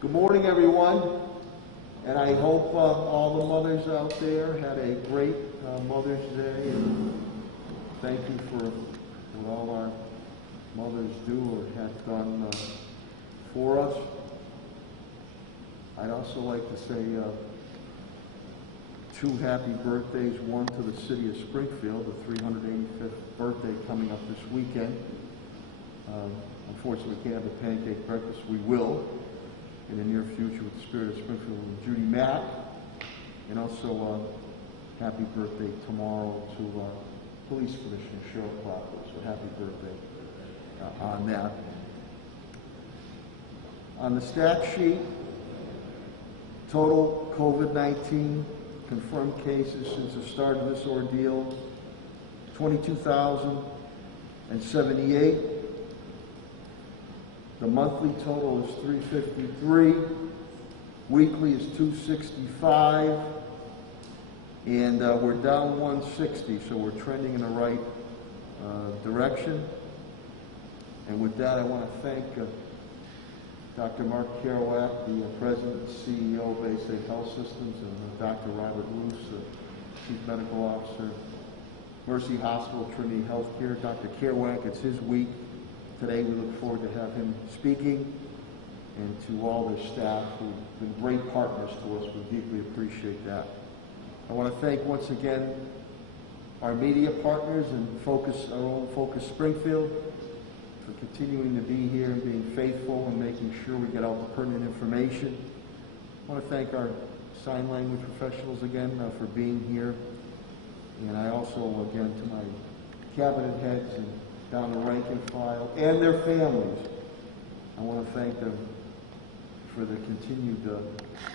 Good morning, everyone, and I hope all the mothers out there had a great Mother's Day, and thank you for what all our mothers do or have done for us. I'd also like to say two happy birthdays, one to the city of Springfield, the 385th birthday coming up this weekend. Unfortunately, we can't have a pancake breakfast. We will in the near future with the Spirit of Springfield and Judy Mack. And also happy birthday tomorrow to Police Commissioner Cheryl Clapper. So happy birthday on that. On the stat sheet, total COVID-19 confirmed cases since the start of this ordeal, 22,078. The monthly total is 353. Weekly is 265. And we're down 160, so we're trending in the right direction. And with that, I want to thank Dr. Mark Kerouac, the President and CEO of Bay State Health Systems, and Dr. Robert Luce, the Chief Medical Officer, Mercy Hospital, Trinity Healthcare. Dr. Kerouac, it's his week. Today we look forward to have him speaking, and to all their staff who've been great partners to us. We deeply appreciate that. I want to thank once again our media partners and our own Focus Springfield for continuing to be here and being faithful and making sure we get out the pertinent information. I want to thank our sign language professionals again for being here. And I also, again, to my cabinet heads and down the rank and file and their families, I want to thank them for their continued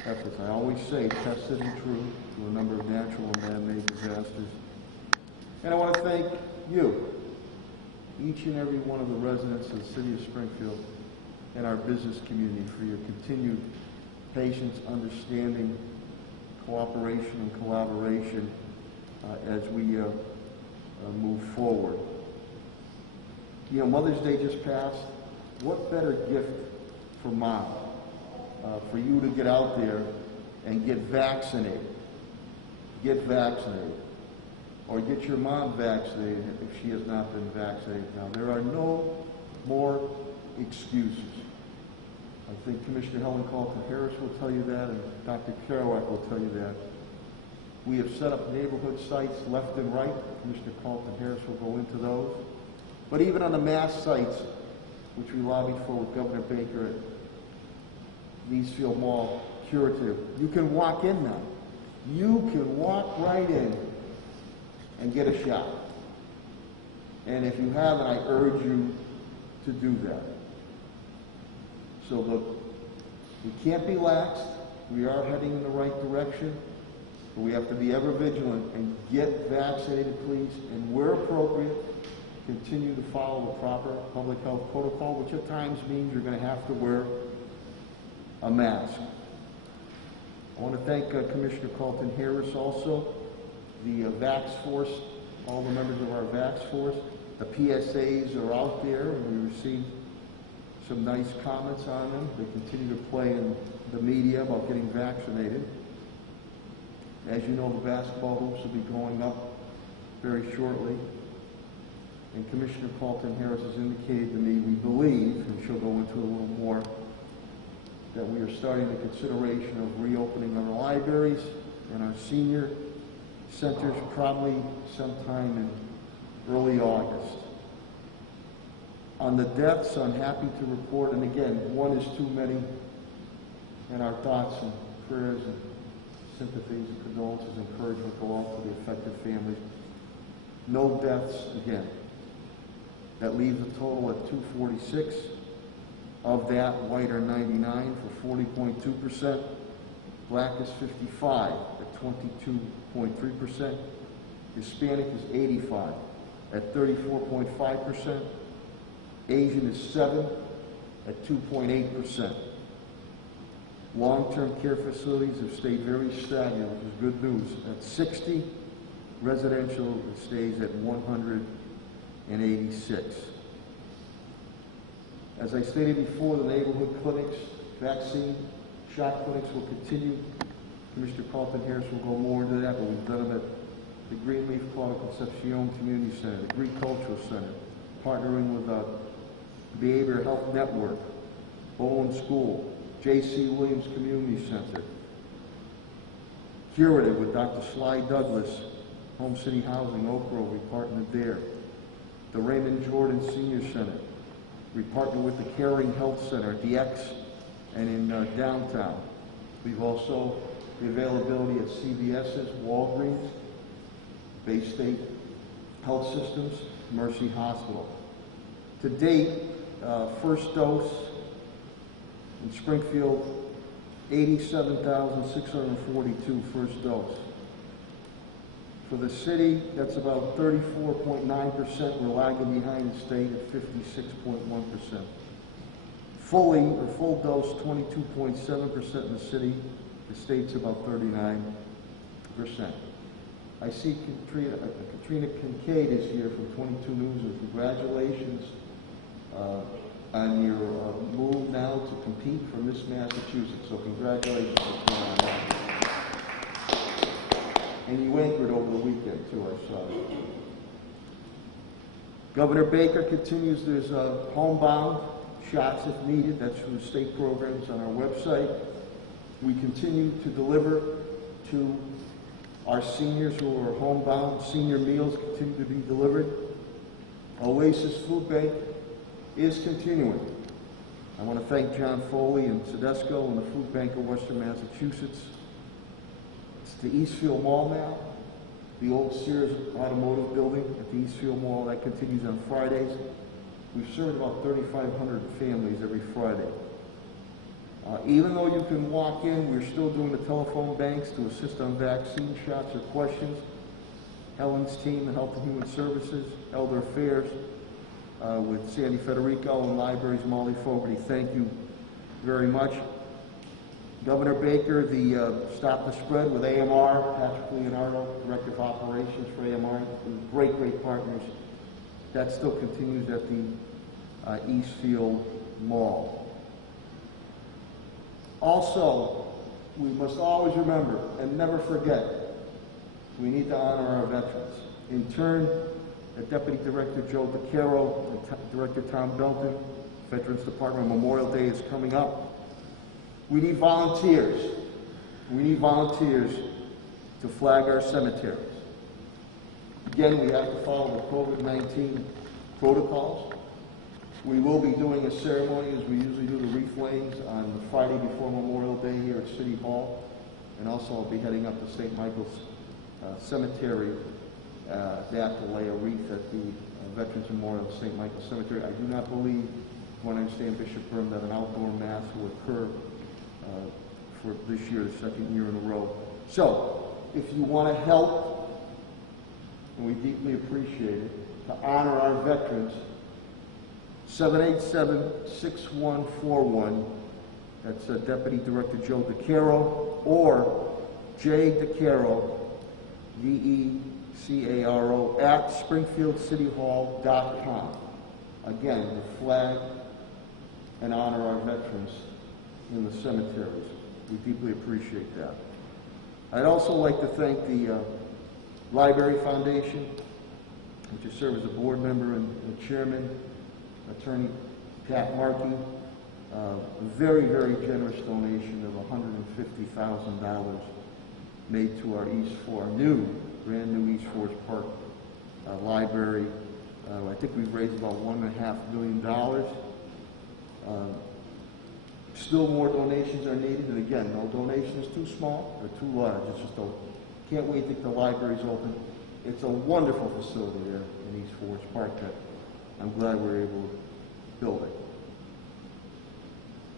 efforts. I always say tested and true to a number of natural and man-made disasters. And I want to thank you, each and every one of the residents of the city of Springfield and our business community, for your continued patience, understanding, cooperation, and collaboration as we move forward. You know, Mother's Day just passed. What better gift for Mom, for you to get out there and get vaccinated. Get vaccinated. Or get your mom vaccinated if she has not been vaccinated. Now, there are no more excuses. I think Commissioner Helen Calton-Harris will tell you that, and Dr. Kerouac will tell you that. We have set up neighborhood sites left and right. Commissioner Calton-Harris will go into those. But even on the mass sites, which we lobbied for with Governor Baker at Leesfield Mall Curative, you can walk in now. You can walk right in and get a shot. And if you haven't, I urge you to do that. So look, we can't be lax. We are heading in the right direction. But we have to be ever vigilant and get vaccinated, please, and where appropriate, continue to follow the proper public health protocol, which at times means you're going to have to wear a mask. I want to thank Commissioner Calton-Harris also, the VAX Force, all the members of our VAX Force. The PSAs are out there, and we received some nice comments on them. They continue to play in the media about getting vaccinated. As you know, the basketball hoops will be going up very shortly. And Commissioner Calton-Harris has indicated to me, we believe, and she'll go into a little more, that we are starting the consideration of reopening our libraries and our senior centers probably sometime in early August. On the deaths, I'm happy to report, and again, one is too many, and our thoughts and prayers and sympathies and condolences and encouragement go out to the affected families. No deaths again. That leaves a total at 246. Of that, white are 99 for 40.2%. Black is 55 at 22.3%. Hispanic is 85 at 34.5%. Asian is 7 at 2.8%. Long-term care facilities have stayed very stagnant, which is good news, at 60. Residential stays at 186. As I stated before, the neighborhood clinics Vaccine shot clinics will continue. Commissioner Calton-Harris will go more into that, but we've done them at the Greenleaf Plaza Concepcion Community Center, the Greek Cultural Center, partnering with Behavioral Health Network, Bowen School, J.C. Williams Community Center, Curative with Dr. Sly Douglas, Home City Housing, Oak Grove, we partnered there. The Raymond Jordan Senior Center, we partnered with the Caring Health Center at the X and in downtown. We've also the availability at CVS's, Walgreens, Bay State Health Systems, Mercy Hospital. To date, first dose in Springfield, 87,642 first dose. For the city, that's about 34.9%. We're lagging behind the state at 56.1%. Full dose, 22.7% in the city. The state's about 39%. I see Katrina Kincaid is here from 22 News, and congratulations on your move now to compete for Miss Massachusetts. So congratulations on that. And you anchored over the weekend too, I saw. Governor Baker continues. There's homebound shots if needed. That's through state programs on our website. We continue to deliver to our seniors who are homebound. Senior meals continue to be delivered. Oasis Food Bank is continuing. I want to thank John Foley and Tedesco and the Food Bank of Western Massachusetts. It's the Eastfield Mall now, the old Sears Automotive building at the Eastfield Mall. That continues on Fridays. We've served about 3,500 families every Friday. Even though you can walk in, we're still doing the telephone banks to assist on vaccine shots or questions. Helen's team, the Health and Human Services, Elder Affairs, with Sandy Federico and Libraries, Molly Fogarty, thank you very much. Governor Baker, the Stop the Spread with AMR, Patrick Leonardo, Director of Operations for AMR, great partners. That still continues at the Eastfield Mall. Also, we must always remember and never forget, we need to honor our veterans. In turn, Deputy Director Joe DeCaro and Director Tom Belton, Veterans Department Memorial Day is coming up. We need volunteers. We need volunteers to flag our cemeteries. Again, we have to follow the COVID-19 protocols. We will be doing a ceremony, as we usually do the wreath layings, on the Friday before Memorial Day here at City Hall. And also I'll be heading up to St. Michael's Cemetery to lay a wreath at the Veterans Memorial at St. Michael's Cemetery. I do not believe, when I understand Bishop Byrne, that an outdoor mass will occur for this year, the second year in a row. So, if you want to help, and we deeply appreciate it, to honor our veterans, 787-6141. That's Deputy Director Joe DeCaro, or J. DeCaro, DeCaro, at SpringfieldCityHall.com. Again, to flag and honor our veterans in the cemeteries. We deeply appreciate that. I'd also like to thank the Library Foundation, which I serve as a board member and chairman, Attorney Pat Markey, a very generous donation of $150,000 made to our brand new East Forest Park library. I think we've raised about $1.5 million. Still more donations are needed, and again, no donation is too small or too large. It's just can't wait to get the libraries open. It's a wonderful facility there in East Forest Park that I'm glad we're able to build it.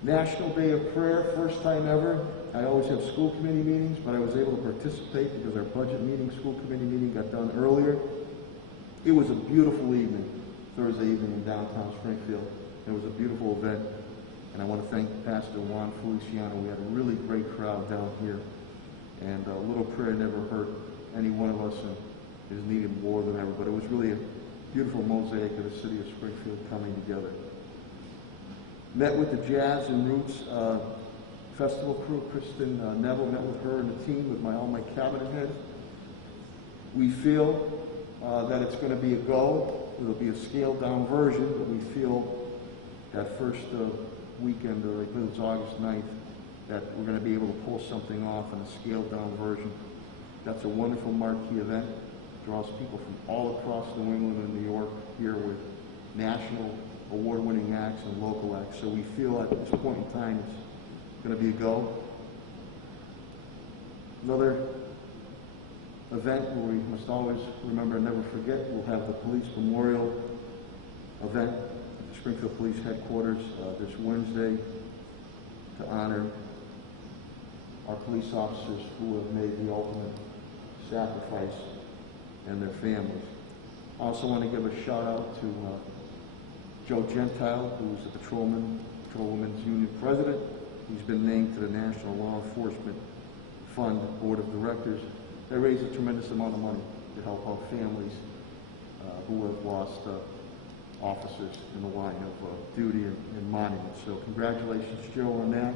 National Day of Prayer, first time ever. I always have school committee meetings, but I was able to participate because our budget meeting, school committee meeting got done earlier. It was a beautiful evening, Thursday evening in downtown Springfield. It was a beautiful event, and I want to thank Pastor Juan Feliciano. We had a really great crowd down here, and a little prayer never hurt any one of us, and is needed more than ever. But it was really a beautiful mosaic of the city of Springfield coming together. Met with the Jazz and Roots Festival crew. Kristen Neville met with her and the team, with all my cabinet heads. We feel that it's going to be a go. It'll be a scaled down version, but we feel that first weekend, or I believe it's August 9th, that we're going to be able to pull something off in a scaled down version. That's a wonderful marquee event. Draws people from all across New England and New York here, with national award-winning acts and local acts. So we feel at this point in time it's going to be a go. Another event where we must always remember and never forget, we'll have the Police Memorial event at the Springfield Police Headquarters this Wednesday to honor our police officers who have made the ultimate sacrifice, and their families. I also want to give a shout out to Joe Gentile, who is the Patrolmen's Union President. He's been named to the National Law Enforcement Fund Board of Directors. They raise a tremendous amount of money to help out families who have lost officers in the line of duty and monuments. So congratulations, Joe, on that.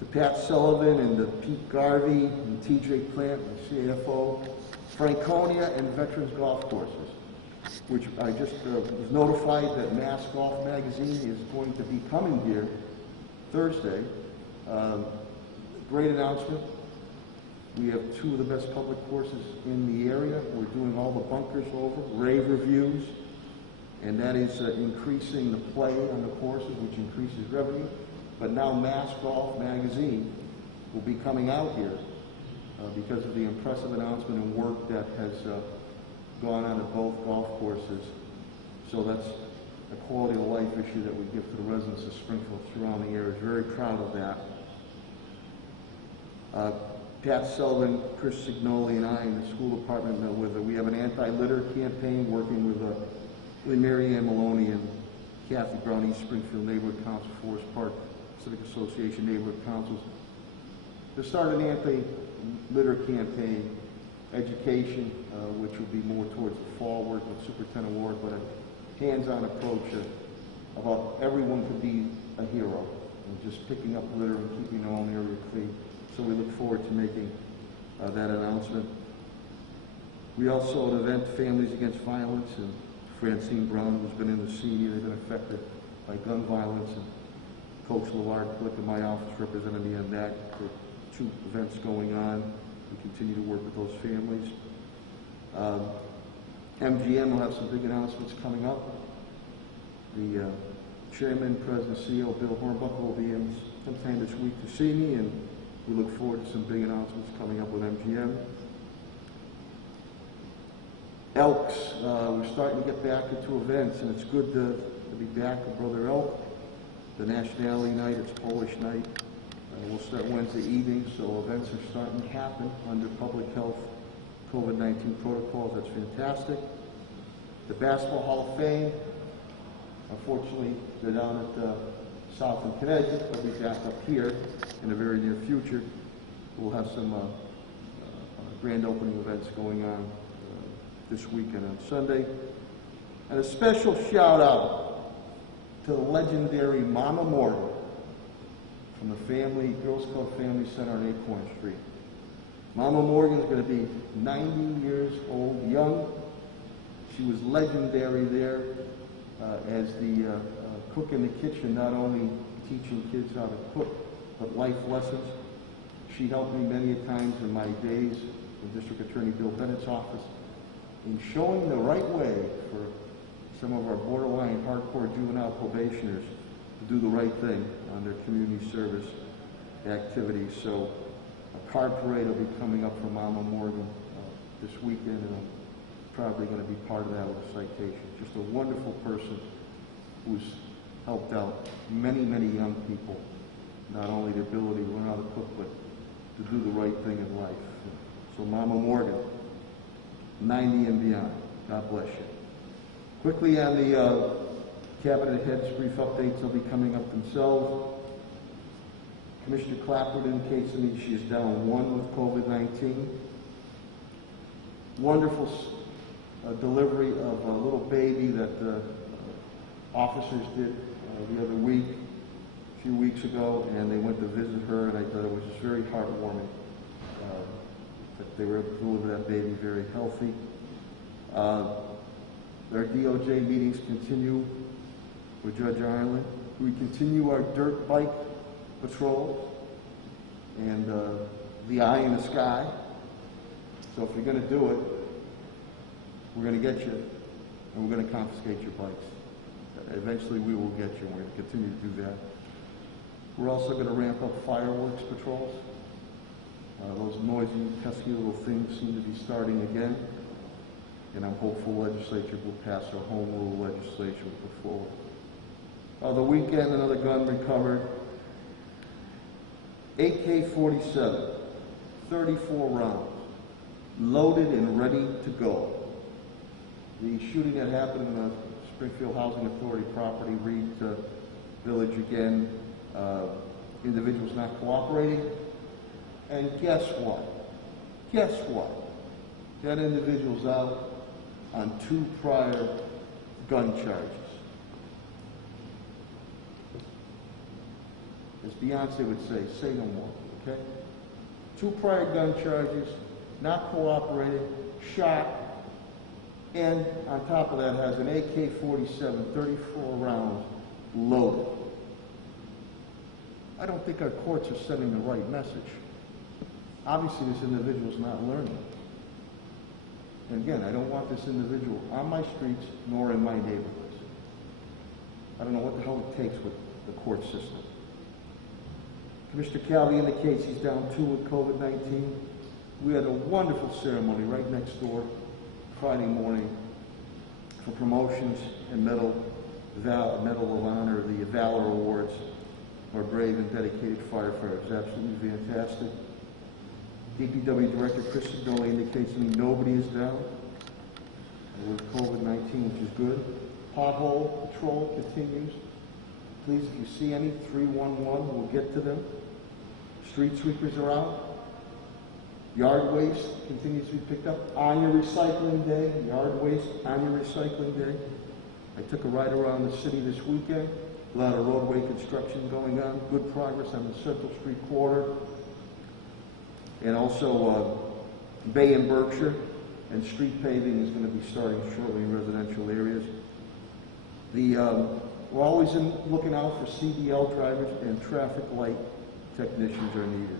To Pat Sullivan and to Pete Garvey and TJ Plant, the CFO, Franconia and Veterans Golf Courses, which I just was notified that Mass Golf Magazine is going to be coming here Thursday. Great announcement. We have two of the best public courses in the area. We're doing all the bunkers over, rave reviews, and that is increasing the play on the courses, which increases revenue. But now Mass Golf Magazine will be coming out here because of the impressive announcement and work that has gone on at both golf courses. So that's a quality of life issue that we give to the residents of Springfield surrounding areas. Very proud of that. Pat Sullivan, Chris Signoli, and I in the school department met with her. We have an anti-litter campaign working with Mary Ann Maloney and Kathy Brown, East Springfield Neighborhood Council, Forest Park Civic Association Neighborhood Councils, to start an anti-litter campaign, education, which will be more towards the fall work with Superintendent Ward, but a hands-on approach about everyone could be a hero, and just picking up litter and keeping our own area clean. So we look forward to making that announcement. We also had an event, Families Against Violence, and Francine Brown, who's been in the scene, they've been affected by gun violence, and Coach LeVar Click in my office represented me on that. There are two events going on. We continue to work with those families. MGM will have some big announcements coming up. The Chairman, President, CEO, Bill Hornbuckle will be in sometime this week to see me, and we look forward to some big announcements coming up with MGM. Elks, we're starting to get back into events, and it's good to be back with Brother Elk. The Nationality Night, it's Polish night. We'll start Wednesday evening, so events are starting to happen under public health COVID-19 protocols. That's fantastic. The Basketball Hall of Fame, unfortunately, they're down at South in Connecticut. They'll be back up here in the very near future. We'll have some grand opening events going on this weekend on Sunday. And a special shout out to the legendary Mama Morgan from the Girls Club Family Center on Acorn Street. Mama Morgan is going to be 90 years old, young. She was legendary there as the cook in the kitchen, not only teaching kids how to cook, but life lessons. She helped me many times in my days in District Attorney Bill Bennett's office in showing the right way for some of our borderline hardcore juvenile probationers to do the right thing on their community service activities. So a card parade will be coming up for Mama Morgan this weekend, and I'm probably going to be part of that with a citation. Just a wonderful person who's helped out many, many young people, not only the ability to learn how to cook, but to do the right thing in life. So Mama Morgan, 90 and beyond. God bless you. Quickly on the Cabinet Heads brief updates, they'll be coming up themselves. Commissioner Clapper indicates to me she is down 1 with COVID-19. Wonderful delivery of a little baby that the officers did the other week, a few weeks ago, and they went to visit her, and I thought it was just very heartwarming that they were able to deliver that baby very healthy. Our DOJ meetings continue with Judge Ireland. We continue our dirt bike patrols and the eye in the sky. So if you're going to do it, we're going to get you, and we're going to confiscate your bikes. Eventually we will get you, and we're going to continue to do that. We're also going to ramp up fireworks patrols. Those noisy, pesky little things seem to be starting again, and I'm hopeful legislature will pass our home rule legislation we put forward. The weekend, another gun recovered. AK-47, 34 rounds, loaded and ready to go. The shooting that happened in the Springfield Housing Authority property, Reed Village again, individuals not cooperating. And guess what? Guess what? That individual's out on 2 prior gun charges. As Beyonce would say no more, okay? 2 prior gun charges, not cooperating, shot, and on top of that has an AK-47, 34 rounds, loaded. I don't think our courts are sending the right message. Obviously, this individual's not learning. And again, I don't want this individual on my streets nor in my neighborhoods. I don't know what the hell it takes with the court system. Commissioner Calvi indicates he's down 2 with COVID-19. We had a wonderful ceremony right next door Friday morning for promotions and Medal of Honor, the Valor Awards, our brave and dedicated firefighters. Absolutely fantastic. DPW Director Chris Signoli indicates to me nobody is down with COVID-19, which is good. Pothole patrol continues. Please, if you see any, 311, we'll get to them. Street sweepers are out. Yard waste continues to be picked up on your recycling day. Yard waste on your recycling day. I took a ride around the city this weekend. A lot of roadway construction going on. Good progress on the Central Street corridor. And also Bay and Berkshire, and street paving is going to be starting shortly in residential areas. We're always looking out for CDL drivers, and traffic light technicians are needed.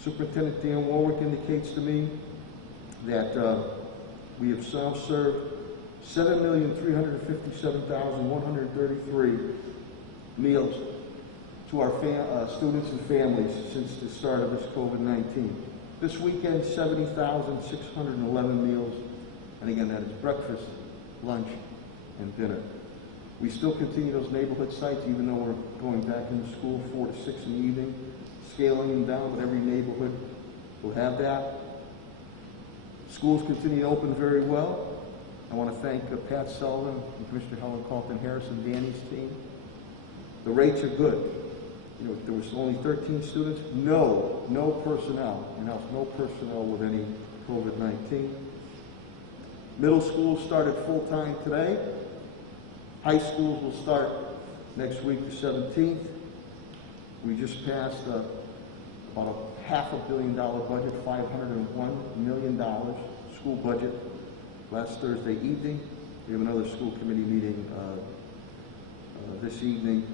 Superintendent Dan Warwick indicates to me that we have served 7,357,133 meals to our students and families since the start of this COVID-19. This weekend, 70,611 meals, and again, that is breakfast, lunch, and dinner. We still continue those neighborhood sites, even though we're going back into school 4 to 6 in the evening, scaling them down, but every neighborhood will have that. Schools continue to open very well. I want to thank Pat Sullivan and Commissioner Helen Calton-Harris and Danny's team. The rates are good. You know, there was only 13 students, no personnel with any COVID-19. Middle schools started full-time today. High schools will start next week, the 17th. We just passed about a $500 million budget, $501 million school budget last Thursday evening. We have another school committee meeting this evening,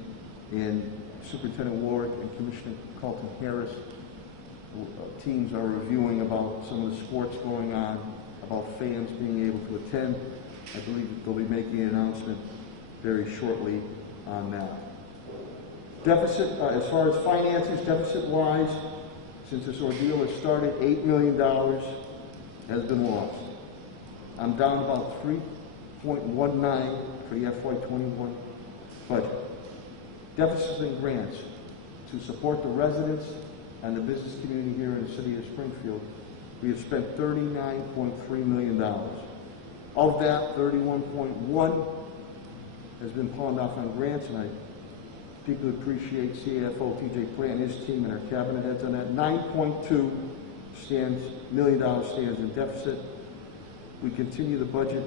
and Superintendent Warwick and Commissioner Calton-Harris teams are reviewing about some of the sports going on, about fans being able to attend. I believe that they'll be making an announcement very shortly on that. Deficit, as far as finances, deficit-wise, since this ordeal has started, $8 million has been lost. I'm down about 3.19 for the FY21 budget. Deficits and grants to support the residents and the business community here in the city of Springfield. We have spent $39.3 million. Of that, 31.1 has been pawned off on grants, and I deeply appreciate CFO TJ Plant and his team and our cabinet heads on that. 9.2 million dollars stands in deficit. We continue the budget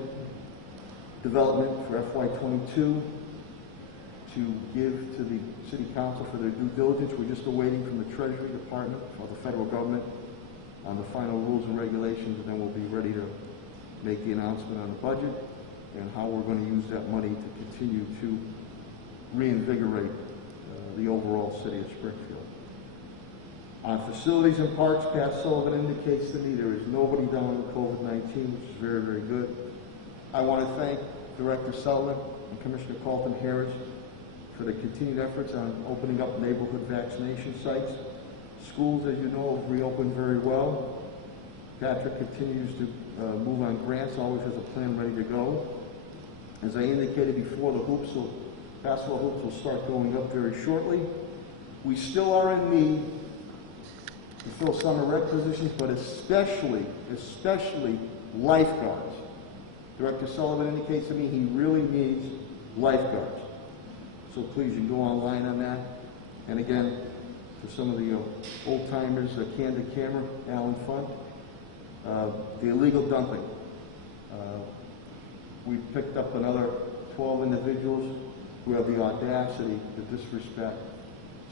development for FY22 to give to the City Council for their due diligence. We're just awaiting from the Treasury Department or the federal government on the final rules and regulations, and then we'll be ready to make the announcement on the budget and how we're going to use that money to continue to reinvigorate the overall city of Springfield. On facilities and parks, Pat Sullivan indicates to me there is nobody down with COVID-19, which is very, very good. I want to thank Director Sullivan and Commissioner Calton-Harris for the continued efforts on opening up neighborhood vaccination sites. Schools, as you know, have reopened very well. Patrick continues to move on grants, always has a plan ready to go. As I indicated before, the basketball hoops will start going up very shortly. We still are in need to fill summer rec positions, but especially lifeguards. Director Sullivan indicates to me he really needs lifeguards. So please, you can go online on that. And again, for some of the old-timers, Candid Camera, Alan Fund, the illegal dumping. We've picked up another 12 individuals who have the audacity to disrespect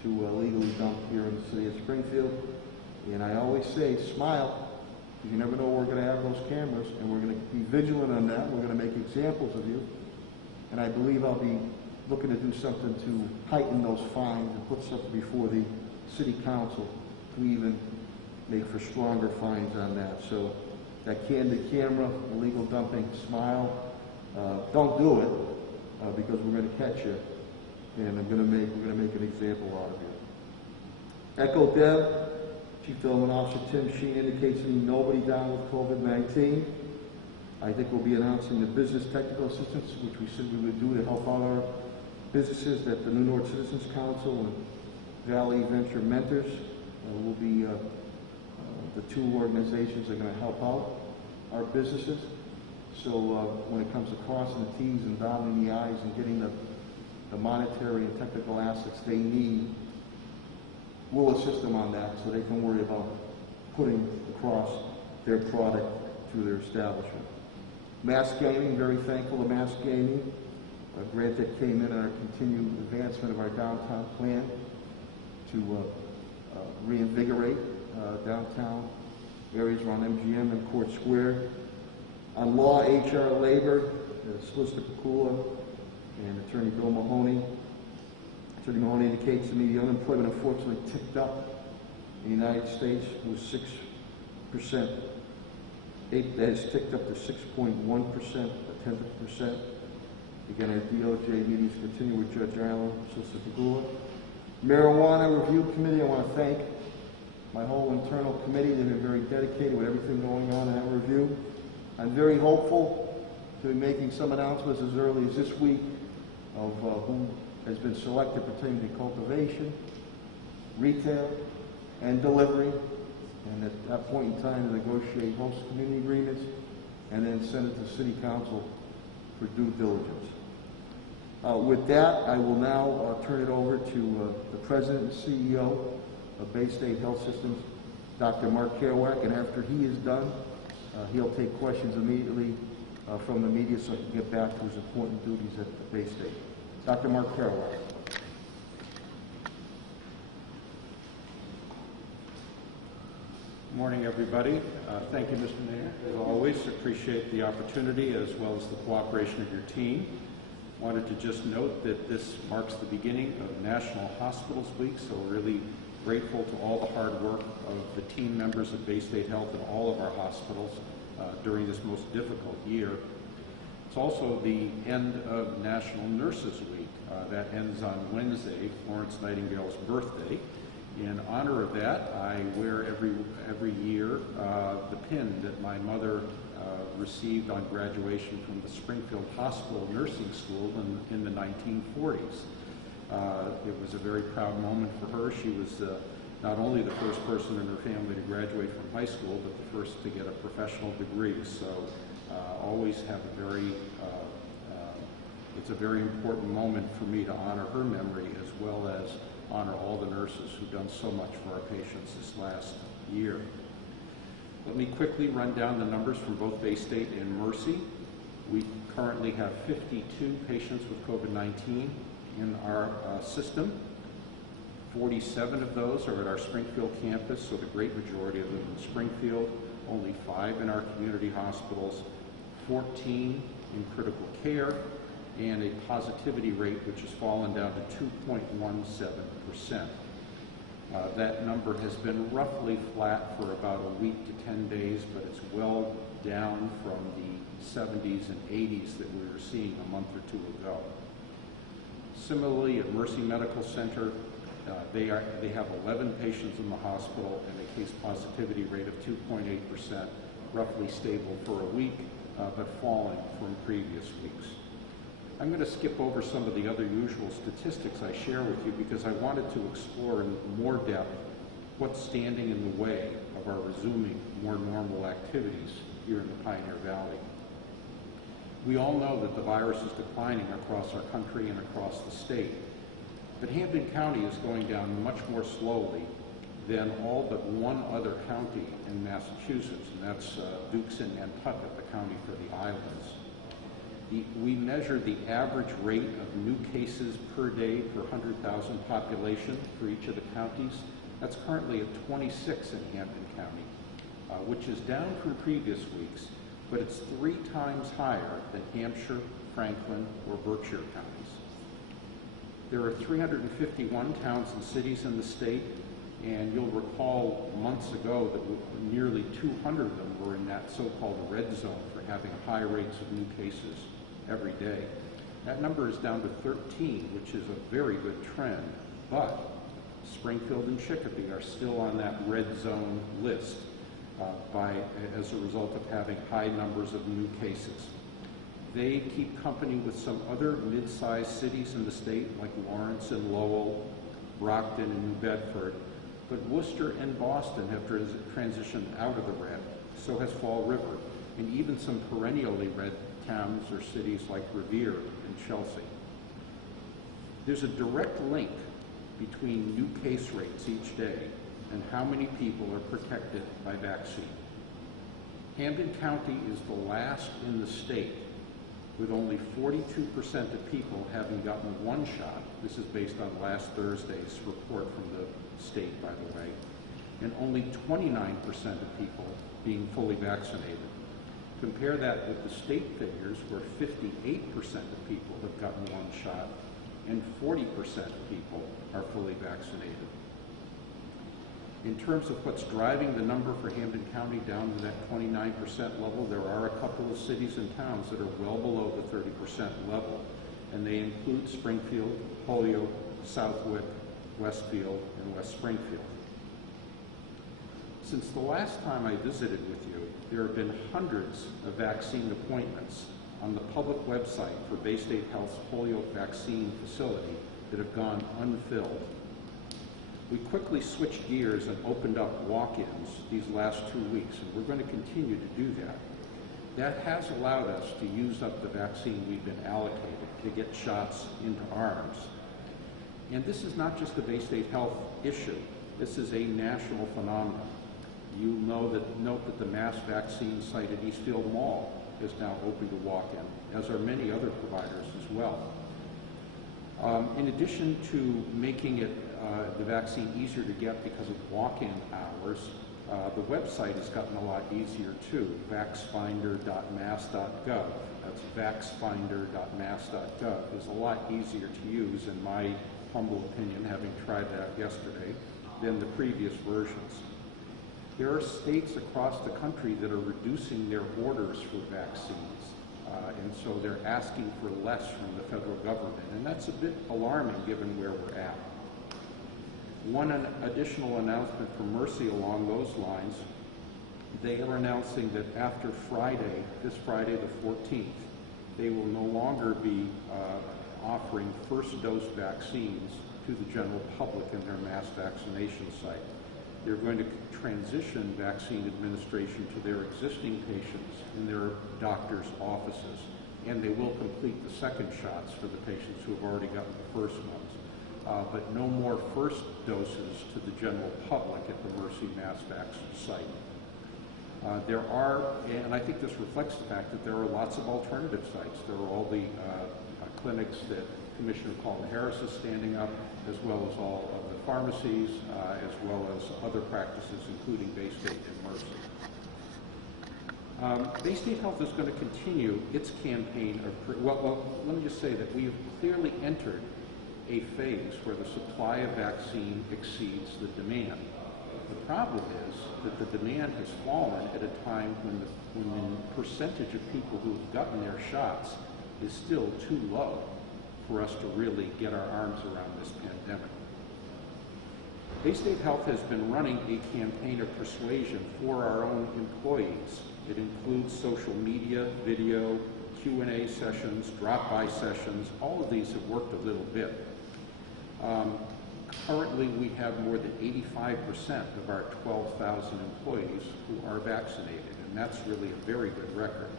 to illegally dump here in the city of Springfield. And I always say, smile, because you never know where we're going to have those cameras, and we're going to be vigilant on that. We're going to make examples of you. And I believe I'll be looking to do something to heighten those fines and put something before the City Council to even make for stronger fines on that. So that Candid Camera, illegal dumping, smile. Don't do it because we're going to catch you, and we're going to make an example out of you. Echo Dev, Chief Development Officer Tim Sheen indicates to me nobody down with COVID-19. I think we'll be announcing the business technical assistance, which we said we would do to help out our businesses at the New North Citizens Council and Valley Venture Mentors. Will be the two organizations that are going to help out our businesses. So when it comes to crossing the T's and dotting the I's and getting the monetary and technical assets they need, we'll assist them on that so they can worry about putting across their product to their establishment. Mass gaming, very thankful to Mass Gaming, a grant that came in on our continued advancement of our downtown plan to reinvigorate downtown areas around MGM and Court Square. On law, HR, labor, Solicitor Pakula and Attorney Bill Mahoney. Attorney Mahoney indicates to me the unemployment unfortunately ticked up in the United States was 6%. That has ticked up to 6.1%, a 10%. Again, our DOJ meetings continue with Judge Allen, Solicitor Pakula. Marijuana Review Committee, I want to thank my whole internal committee. They've been very dedicated with everything going on in that review. I'm very hopeful to be making some announcements as early as this week of who has been selected pertaining to cultivation, retail, and delivery, and at that point in time to negotiate host community agreements and then send it to City Council for due diligence. With that, I will now turn it over to the President and CEO of Bay State Health Systems, Dr. Mark Kerouac, and after he is done, he'll take questions immediately from the media so he can get back to his important duties at the Bay State. Dr. Mark Kerouac. Good morning, everybody. Thank you, Mr. Mayor. As always, appreciate the opportunity as well as the cooperation of your team. Wanted to just note that this marks the beginning of National Hospitals Week, so we're really grateful to all the hard work of the team members of Bay State Health and all of our hospitals during this most difficult year. It's also the end of National Nurses Week. That ends on Wednesday, Florence Nightingale's birthday. In honor of that, I wear every year the pin that my mother received on graduation from the Springfield Hospital Nursing School in the 1940s. It was a very proud moment for her. She was not only the first person in her family to graduate from high school, but the first to get a professional degree. So always have a very, it's a very important moment for me to honor her memory as well as honor all the nurses who've done so much for our patients this last year. Let me quickly run down the numbers from both Bay State and Mercy. We currently have 52 patients with COVID-19 in our system. 47 of those are at our Springfield campus, so the great majority of them in Springfield, only 5 in our community hospitals, 14 in critical care, and a positivity rate which has fallen down to 2.17%. That number has been roughly flat for about a week to 10 days, but it's well down from the 70s and 80s that we were seeing a month or two ago. Similarly, at Mercy Medical Center, they have 11 patients in the hospital and a case positivity rate of 2.8%, roughly stable for a week, but falling from previous weeks. I'm going to skip over some of the other usual statistics I share with you because I wanted to explore in more depth what's standing in the way of our resuming more normal activities here in the Pioneer Valley. We all know that the virus is declining across our country and across the state, but Hampden County is going down much more slowly than all but one other county in Massachusetts, and that's Dukes and Nantucket, the county for the islands. We measure the average rate of new cases per day per 100,000 population for each of the counties. That's currently at 26 in Hampden County, which is down from previous weeks, but it's 3 times higher than Hampshire, Franklin, or Berkshire counties. There are 351 towns and cities in the state, and you'll recall months ago that nearly 200 of them were in that so-called red zone for having high rates of new cases every day. That number is down to 13, which is a very good trend, but Springfield and Chicopee are still on that red zone list as a result of having high numbers of new cases. They keep company with some other mid-sized cities in the state, like Lawrence and Lowell, Brockton and New Bedford, but Worcester and Boston have transitioned out of the red, so has Fall River, and even some perennially red towns or cities like Revere and Chelsea. There's a direct link between new case rates each day and how many people are protected by vaccine. Hampden County is the last in the state, with only 42% of people having gotten 1 shot. This is based on last Thursday's report from the state, by the way, and only 29% of people being fully vaccinated. Compare that with the state figures where 58% of people have gotten 1 shot and 40% of people are fully vaccinated. In terms of what's driving the number for Hampden County down to that 29% level, there are a couple of cities and towns that are well below the 30% level, and they include Springfield, Holyoke, Southwick, Westfield, and West Springfield. Since the last time I visited with you, there have been hundreds of vaccine appointments on the public website for Bay State Health's Holyoke vaccine facility that have gone unfilled. We quickly switched gears and opened up walk-ins these last 2 weeks, and we're going to continue to do that. That has allowed us to use up the vaccine we've been allocated to get shots into arms. And this is not just a Bay State Health issue. This is a national phenomenon. You note that the mass vaccine site at Eastfield Mall is now open to walk-in, as are many other providers as well. In addition to making it the vaccine easier to get because of walk-in hours, the website has gotten a lot easier too, vaxfinder.mass.gov. That's vaxfinder.mass.gov is a lot easier to use, in my humble opinion, having tried that yesterday, than the previous versions. There are states across the country that are reducing their orders for vaccines, and so they're asking for less from the federal government, and that's a bit alarming given where we're at. One additional announcement from Mercy along those lines, they are announcing that after Friday, this Friday the 14th, they will no longer be offering first dose vaccines to the general public in their mass vaccination site. They're going to transition vaccine administration to their existing patients in their doctor's offices, and they will complete the second shots for the patients who have already gotten the first ones. But no more first doses to the general public at the Mercy Mass Vax site. There are, and I think this reflects the fact that there are lots of alternative sites. There are all the clinics that Commissioner Calton-Harris is standing up, as well as all of the pharmacies, as well as other practices, including Bay State and Mercy. Bay State Health is going to continue its campaign of, well, let me just say that we have clearly entered a phase where the supply of vaccine exceeds the demand. The problem is that the demand has fallen at a time when the percentage of people who have gotten their shots is still too low for us to really get our arms around this pandemic. Bay State Health has been running a campaign of persuasion for our own employees. It includes social media, video, Q&A sessions, drop-by sessions. All of these have worked a little bit. Currently, we have more than 85% of our 12,000 employees who are vaccinated, and that's really a very good record.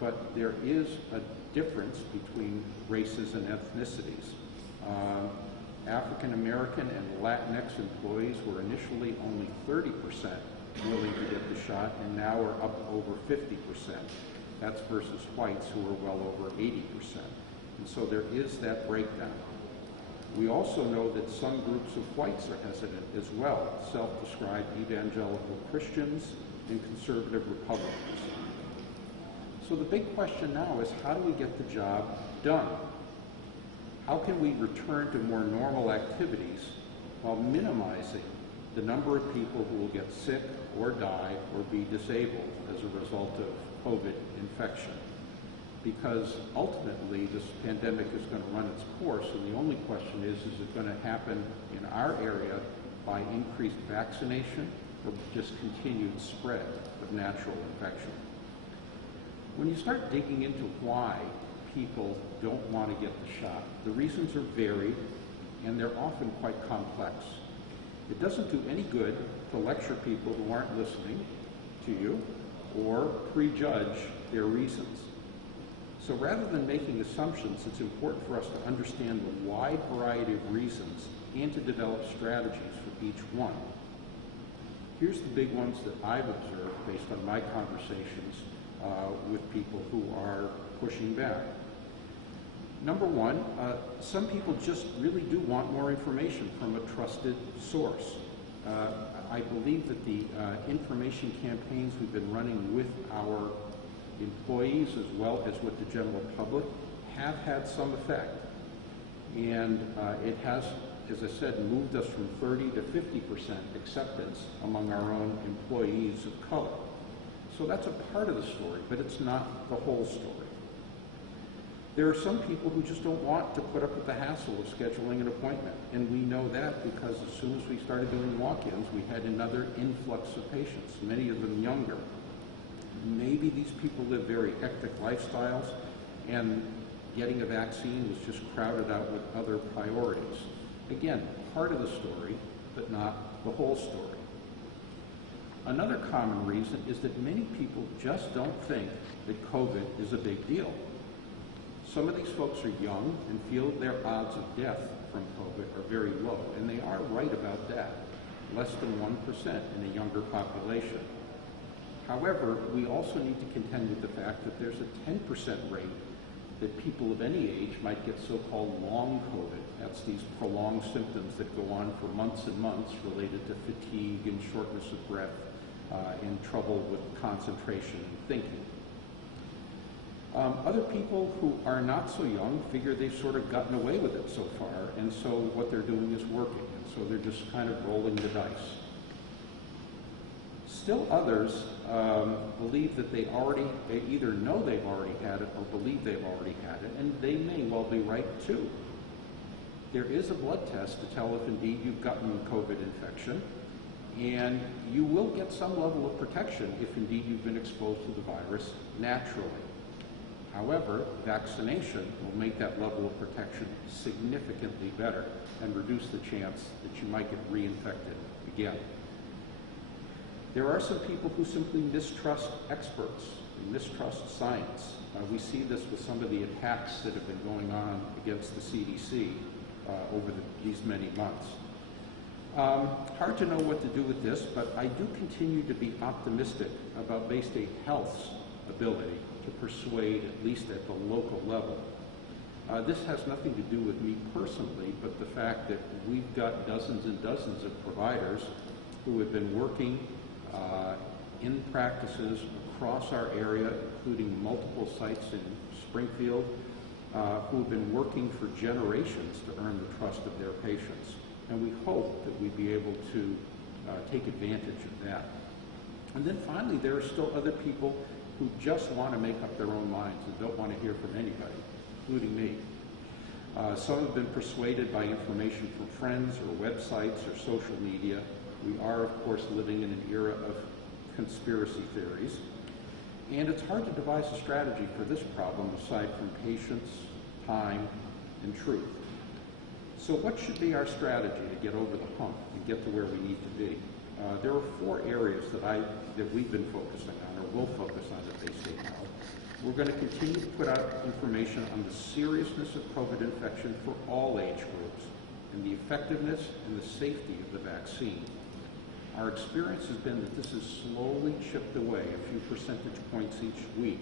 But there is a difference between races and ethnicities. African American and Latinx employees were initially only 30% willing to get the shot, and now are up over 50%. That's versus whites who are well over 80%. And so there is that breakdown. We also know that some groups of whites are hesitant as well, self-described evangelical Christians and conservative Republicans. So the big question now is, how do we get the job done? How can we return to more normal activities while minimizing the number of people who will get sick or die or be disabled as a result of COVID infection? Because ultimately this pandemic is going to run its course, and the only question is it going to happen in our area by increased vaccination or just continued spread of natural infection? When you start digging into why people don't want to get the shot, the reasons are varied and they're often quite complex. It doesn't do any good to lecture people who aren't listening to you or prejudge their reasons. So rather than making assumptions, it's important for us to understand the wide variety of reasons and to develop strategies for each one. Here's the big ones that I've observed based on my conversations with people who are pushing back. Number one, some people just really do want more information from a trusted source. I believe that the information campaigns we've been running with our employees as well as with the general public have had some effect. And it has, as I said, moved us from 30 to 50% acceptance among our own employees of color. So that's a part of the story, but it's not the whole story. There are some people who just don't want to put up with the hassle of scheduling an appointment, and we know that because as soon as we started doing walk-ins, we had another influx of patients, many of them younger. Maybe these people live very hectic lifestyles, and getting a vaccine was just crowded out with other priorities. Again, part of the story, but not the whole story. Another common reason is that many people just don't think that COVID is a big deal. Some of these folks are young and feel their odds of death from COVID are very low, and they are right about that, less than 1% in a younger population. However, we also need to contend with the fact that there's a 10% rate that people of any age might get so-called long COVID. That's these prolonged symptoms that go on for months and months related to fatigue and shortness of breath and trouble with concentration and thinking. Other people who are not so young figure they've sort of gotten away with it so far, and so what they're doing is working, and so they're just kind of rolling the dice. Still others believe that they either know they've already had it or believe they've already had it, and they may well be right too. There is a blood test to tell if indeed you've gotten a COVID infection, and you will get some level of protection if indeed you've been exposed to the virus naturally. However, vaccination will make that level of protection significantly better and reduce the chance that you might get reinfected again. There are some people who simply mistrust experts and mistrust science. We see this with some of the attacks that have been going on against the CDC over these many months. Hard to know what to do with this, but I do continue to be optimistic about Bay State Health's ability to persuade, at least at the local level. This has nothing to do with me personally, but the fact that we've got dozens and dozens of providers who have been working in practices across our area, including multiple sites in Springfield, who have been working for generations to earn the trust of their patients. And we hope that we'd be able to take advantage of that. And then finally, there are still other people who just want to make up their own minds and don't want to hear from anybody, including me. Some have been persuaded by information from friends or websites or social media. We are, of course, living in an era of conspiracy theories. And it's hard to devise a strategy for this problem aside from patience, time, and truth. So what should be our strategy to get over the hump and get to where we need to be? There are 4 areas that we've been focusing on, or will focus on at Bay State Health. We're going to continue to put out information on the seriousness of COVID infection for all age groups and the effectiveness and the safety of the vaccine. Our experience has been that this has slowly chipped away a few percentage points each week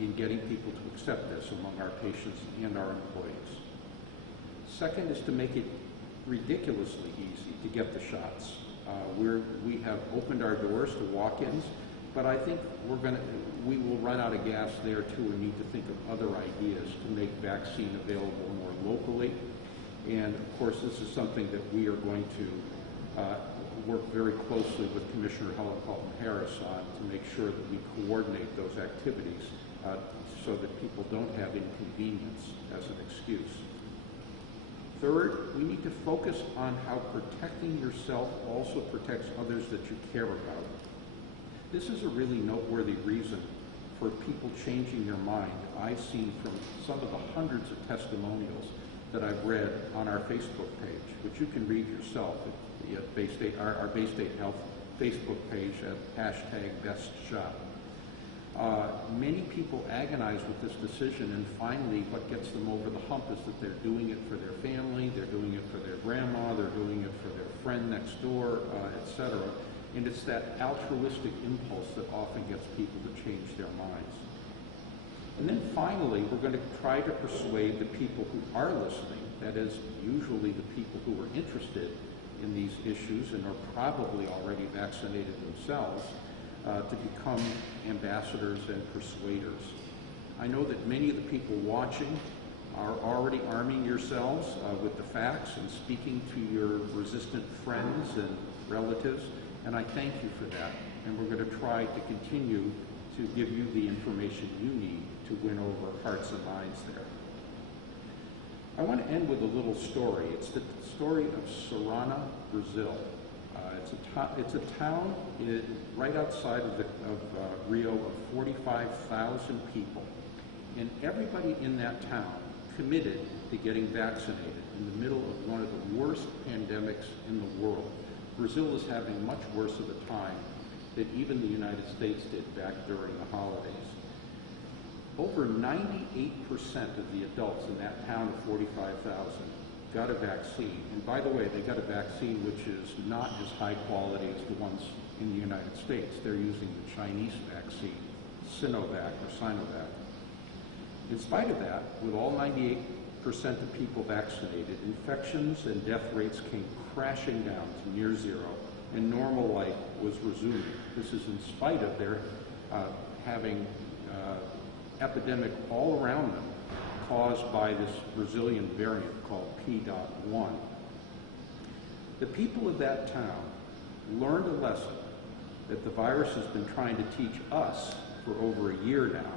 in getting people to accept this among our patients and our employees. Second is to make it ridiculously easy to get the shots. We have opened our doors to walk-ins, but I think we will run out of gas there too and need to think of other ideas to make vaccine available more locally. And of course, this is something that we are going to work very closely with Commissioner Helen Calton-Harris on to make sure that we coordinate those activities so that people don't have inconvenience as an excuse. Third, we need to focus on how protecting yourself also protects others that you care about. This is a really noteworthy reason for people changing their mind. I've seen from some of the hundreds of testimonials that I've read on our Facebook page, which you can read yourself at Bay State, our Bay State Health Facebook page at #BestShot. Many people agonize with this decision, and finally what gets them over the hump is that they're doing it for their family, they're doing it for their grandma, they're doing it for their friend next door, etc. And it's that altruistic impulse that often gets people to change their minds. And then finally, we're going to try to persuade the people who are listening, that is usually the people who are interested in these issues and are probably already vaccinated themselves, to become ambassadors and persuaders. I know that many of the people watching are already arming yourselves with the facts and speaking to your resistant friends and relatives, and I thank you for that. And we're going to try to continue to give you the information you need to win over hearts and minds there. I want to end with a little story. It's the story of Sorana, Brazil. It's a town right outside of Rio of 45,000 people. And everybody in that town committed to getting vaccinated in the middle of one of the worst pandemics in the world. Brazil is having much worse of a time than even the United States did back during the holidays. Over 98% of the adults in that town of 45,000 got a vaccine. And by the way, they got a vaccine which is not as high quality as the ones in the United States. They're using the Chinese vaccine, Sinovac or Sinovac. In spite of that, with all 98% of people vaccinated, infections and death rates came crashing down to near zero, and normal life was resuming. This is in spite of their having epidemic all around them caused by this Brazilian variant called P.1. The people of that town learned a lesson that the virus has been trying to teach us for over a year now,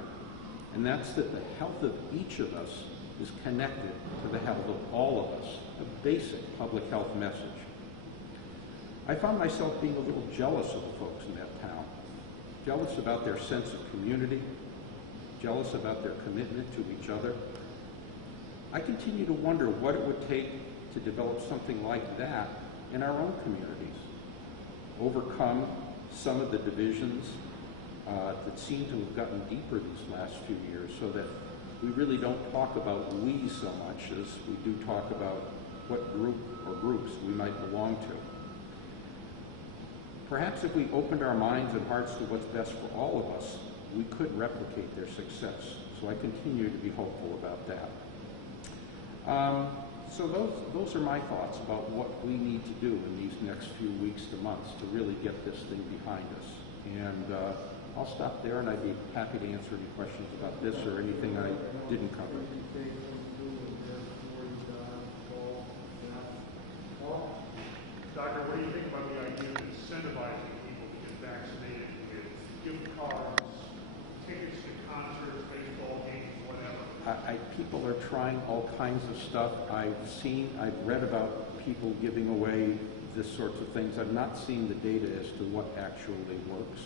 and that's that the health of each of us is connected to the health of all of us, a basic public health message. I found myself being a little jealous of the folks in that town, jealous about their sense of community, jealous about their commitment to each other. I continue to wonder what it would take to develop something like that in our own communities, overcome some of the divisions that seem to have gotten deeper these last few years, so that we really don't talk about we so much as we do talk about what group or groups we might belong to. Perhaps if we opened our minds and hearts to what's best for all of us, we could replicate their success So I continue to be hopeful about that. So those are my thoughts about what we need to do in these next few weeks to months to really get this thing behind us. And I'll stop there, and I'd be happy to answer any questions about this or anything I didn't cover. Doctor, what do you think about the idea of incentivizing people to get vaccinated with gift cards, tickets to concerts, baseball games, whatever? People are trying all kinds of stuff. I've read about people giving away this sorts of things. I've not seen the data as to what actually works.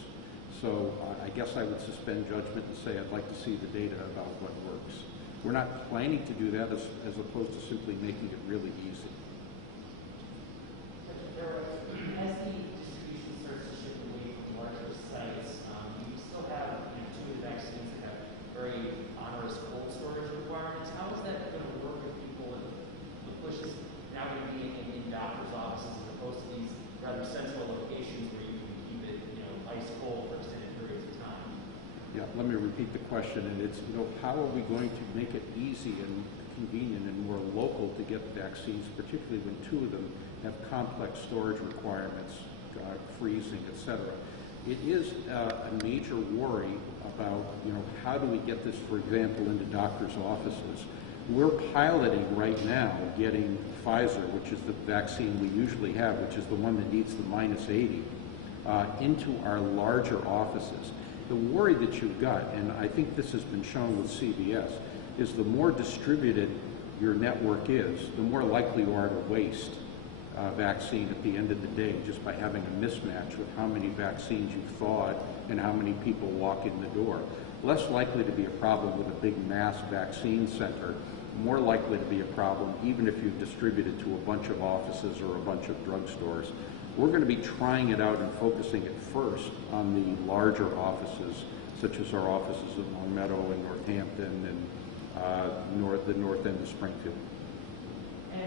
So I guess I would suspend judgment and say I'd like to see the data about what works. We're not planning to do that as opposed to simply making it really easy. As the distribution starts to shift away from larger sites, you still have two of the vaccines that have very onerous cold storage requirements. How is that going to work with people? The push is now going to be in doctors' offices as opposed to these rather central locations where you can keep it, ice cold for extended periods of time. Yeah, let me repeat the question, and it's, how are we going to make it easy and convenient and more local to get vaccines, particularly when two of them have complex storage requirements, freezing, etc. It is a major worry about, how do we get this, for example, into doctors' offices. We're piloting right now getting Pfizer, which is the vaccine we usually have, which is the one that needs the -80, into our larger offices. The worry that you've got, and I think this has been shown with CVS, is the more distributed your network is, the more likely you are to waste vaccine at the end of the day just by having a mismatch with how many vaccines you've thawed and how many people walk in the door. Less likely to be a problem with a big mass vaccine center, more likely to be a problem even if you've distributed to a bunch of offices or a bunch of drugstores. We're going to be trying it out and focusing it first on the larger offices, such as our offices in Long Meadow and Northampton and the north end of Springfield. And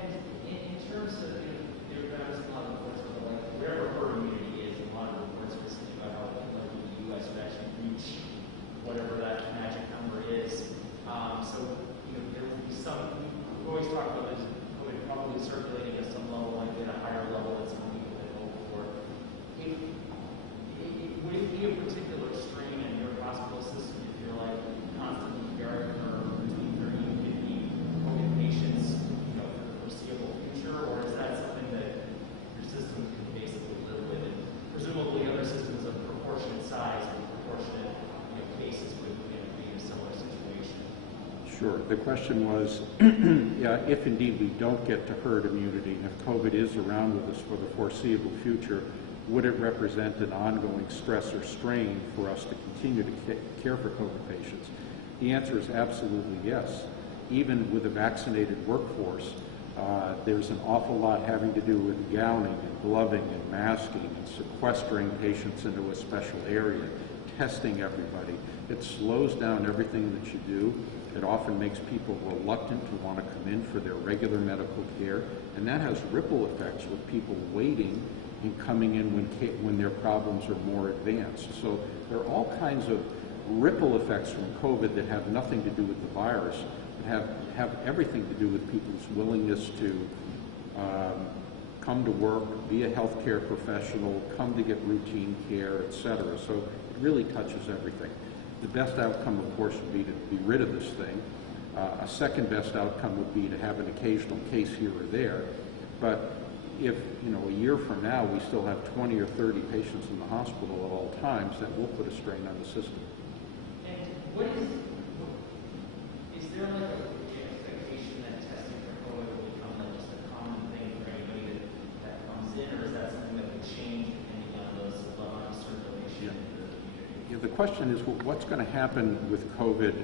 in terms of, there are a lot of reports about wherever herd immunity is, a lot of reports are saying about how likely the U.S. would actually reach whatever that magic number is. So, there will be some, we always talk about this, COVID probably circulating at some level, like at a higher level than some people had hoped for. Would it be a particular strain in your hospital system if you're constantly caring for between 30 and 50 COVID patients, for the foreseeable future, or is that something that your system can basically live with? And presumably other systems of proportionate size and proportionate cases would be in a similar situation. Sure. The question was, if indeed we don't get to herd immunity, and if COVID is around with us for the foreseeable future, would it represent an ongoing stress or strain for us to continue to care for COVID patients? The answer is absolutely yes. Even with a vaccinated workforce, there's an awful lot having to do with gowning and gloving and masking and sequestering patients into a special area, testing everybody. It slows down everything that you do. It often makes people reluctant to want to come in for their regular medical care, and that has ripple effects with people waiting and coming in when their problems are more advanced. So there are all kinds of ripple effects from COVID that have nothing to do with the virus, but have everything to do with people's willingness to come to work, be a healthcare professional, come to get routine care, etc. So it really touches everything. The best outcome, of course, would be to be rid of this thing. A second best outcome would be to have an occasional case here or there. But if, a year from now we still have 20 or 30 patients in the hospital at all times, that will put a strain on the system. And is there an expectation that testing for COVID will become just a common thing for anybody that comes in, or is that something that would change depending on the circulation in the community? The question is, what's going to happen with COVID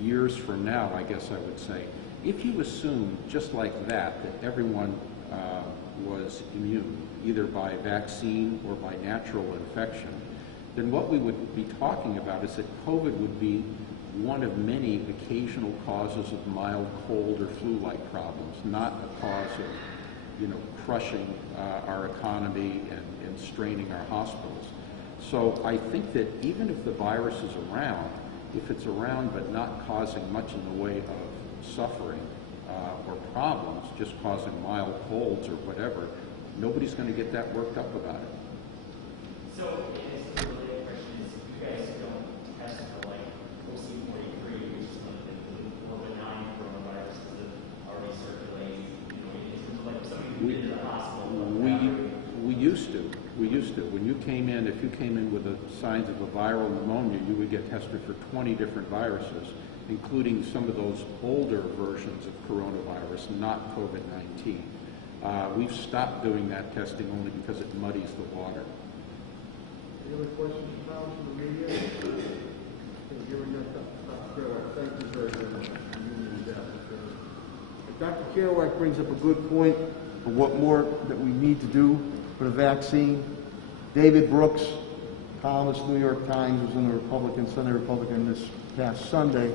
years from now, I guess I would say. If you assume, just like that everyone was immune, either by vaccine or by natural infection, then what we would be talking about is that COVID would be one of many occasional causes of mild cold or flu-like problems, not a cause of, crushing our economy and straining our hospitals. So I think that even if the virus is around, if it's around but not causing much in the way of suffering or problems, just causing mild colds or whatever, nobody's going to get that worked up about it. So, and so the related question is, if you guys don't test for like OC43, which is like the more benign coronaviruses that already circulate, you know, in terms of like somebody who did in the hospital. We used to. We used to. When you came in, if you came in with the signs of a viral pneumonia, you would get tested for 20 different viruses, including some of those older versions of coronavirus, not COVID-19. We've stopped doing that testing only because it muddies the water. Any other questions from the media? Thank you very much. Dr. Kerouac brings up a good point of what more that we need to do for the vaccine. David Brooks, columnist, New York Times, was in the Republican, Sunday Republican this past Sunday.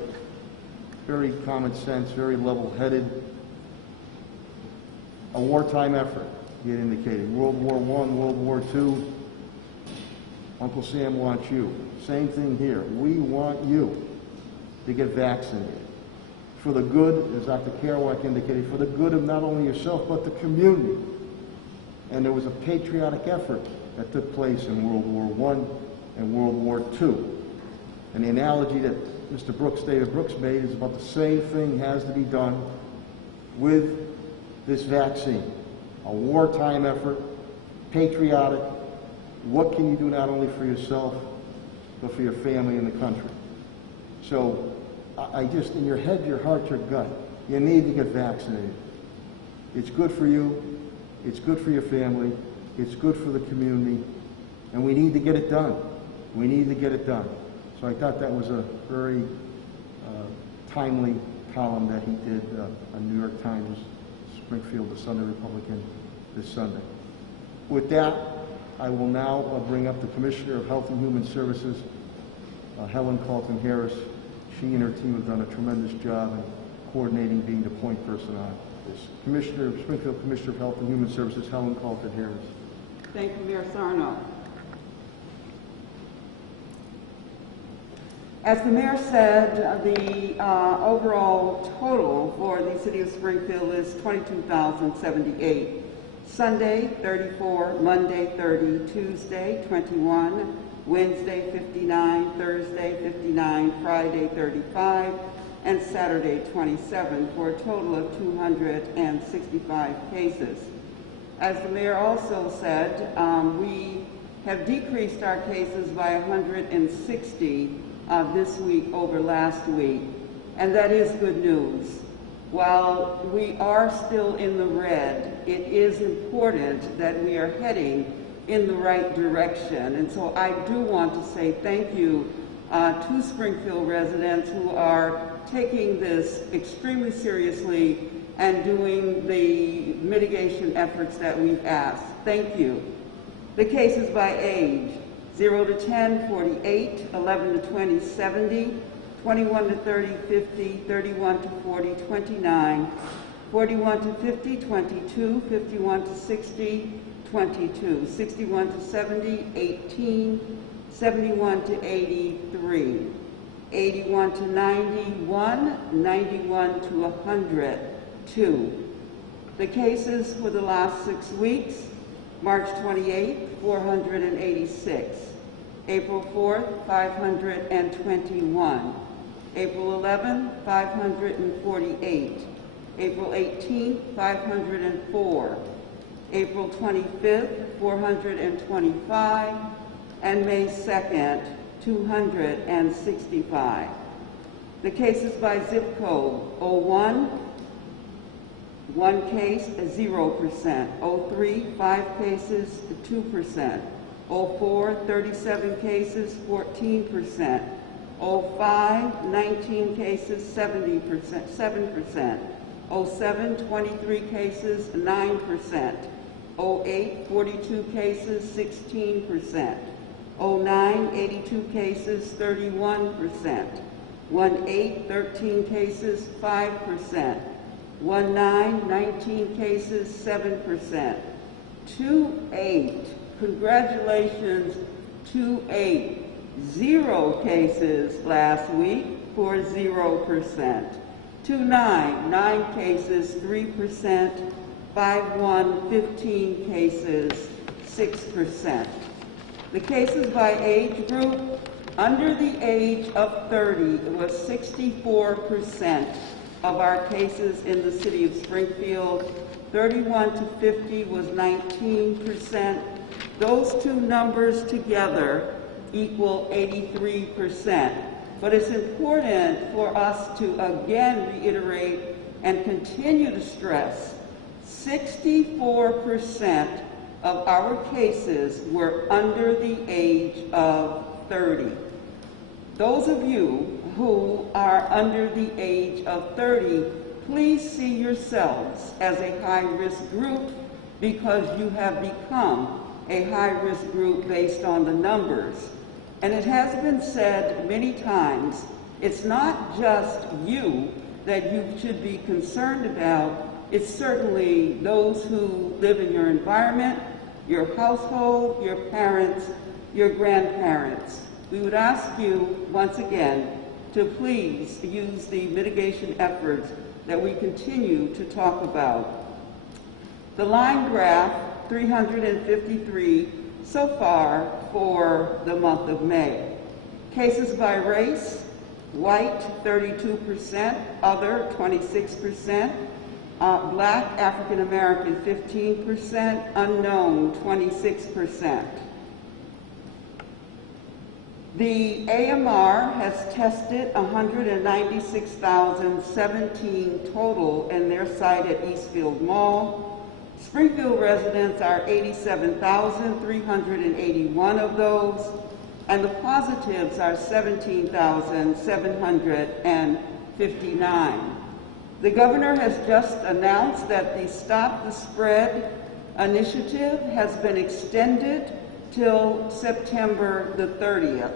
Very common sense, very level-headed. A wartime effort, he had indicated. World War I, World War II. Uncle Sam wants you. Same thing here. We want you to get vaccinated. For the good, as Dr. Kerouac indicated, for the good of not only yourself, but the community. And there was a patriotic effort that took place in World War I and World War II. And the analogy that Mr. Brooks, David Brooks, made is about the same thing has to be done with this vaccine. A wartime effort, patriotic. What can you do not only for yourself, but for your family and the country? So I just, in your head, your heart, your gut, you need to get vaccinated. It's good for you, it's good for your family, it's good for the community, and we need to get it done. We need to get it done. So I thought that was a very timely column that he did on New York Times, Springfield, the Sunday Republican, this Sunday. With that, I will now bring up the Commissioner of Health and Human Services, Helen Calton-Harris. She and her team have done a tremendous job in coordinating, being the point person on this. Commissioner of Springfield, Commissioner of Health and Human Services, Helen Calton-Harris. Thank you, Mayor Sarno. As the mayor said, the overall total for the city of Springfield is 22,078. Sunday, 34, Monday, 30, Tuesday, 21, Wednesday, 59, Thursday, 59, Friday, 35, and Saturday, 27, for a total of 265 cases. As the mayor also said, we have decreased our cases by 160 this week over last week, and that is good news. While we are still in the red, it is important that we are heading in the right direction. And so I do want to say thank you to Springfield residents who are taking this extremely seriously and doing the mitigation efforts that we've asked. Thank you. The cases by age: 0 to 10, 48, 11 to 20, 70, 21 to 30, 50, 31 to 40, 29, 41 to 50, 22, 51 to 60, 22, 61 to 70, 18, 71 to 83, 81 to 91, 91 to 100, 2. The cases for the last 6 weeks: March 28th, 486, April 4th, 521, April 11th, 548, April 18th, 504, April 25th, 425, and May 2nd, 265. The cases by zip code: 01, 1 case, 0%, 03, 5 cases, 2%, 04, 37 cases, 14%, 05, 19 cases, 70%, 7%, 07, 23 cases, 9%, 08, 42 cases, 16%, 09, 82 cases, 31%, 18, 13 cases, 5%, 19, 19 cases, 7%, 28, congratulations, 28, 0 cases last week for 0%. 2-9, 9 cases, 3%. 5-1, 15 cases, 6%. The cases by age group, under the age of 30, it was 64% of our cases in the city of Springfield. 31 to 50 was 19%. Those two numbers together equal 83%. But it's important for us to again reiterate and continue to stress 64% of our cases were under the age of 30. Those of you who are under the age of 30, please see yourselves as a high-risk group because you have become a high-risk group based on the numbers. And it has been said many times, it's not just you that you should be concerned about, it's certainly those who live in your environment, your household, your parents, your grandparents. We would ask you, once again, to please use the mitigation efforts that we continue to talk about. The line graph, 353 so far for the month of May. Cases by race, white 32%, other 26%, Black African American 15%, unknown 26%. The AMR has tested 196,017 total in their site at Eastfield Mall. Springfield residents are 87,381 of those, and the positives are 17,759. The governor has just announced that the Stop the Spread initiative has been extended till September the 30th.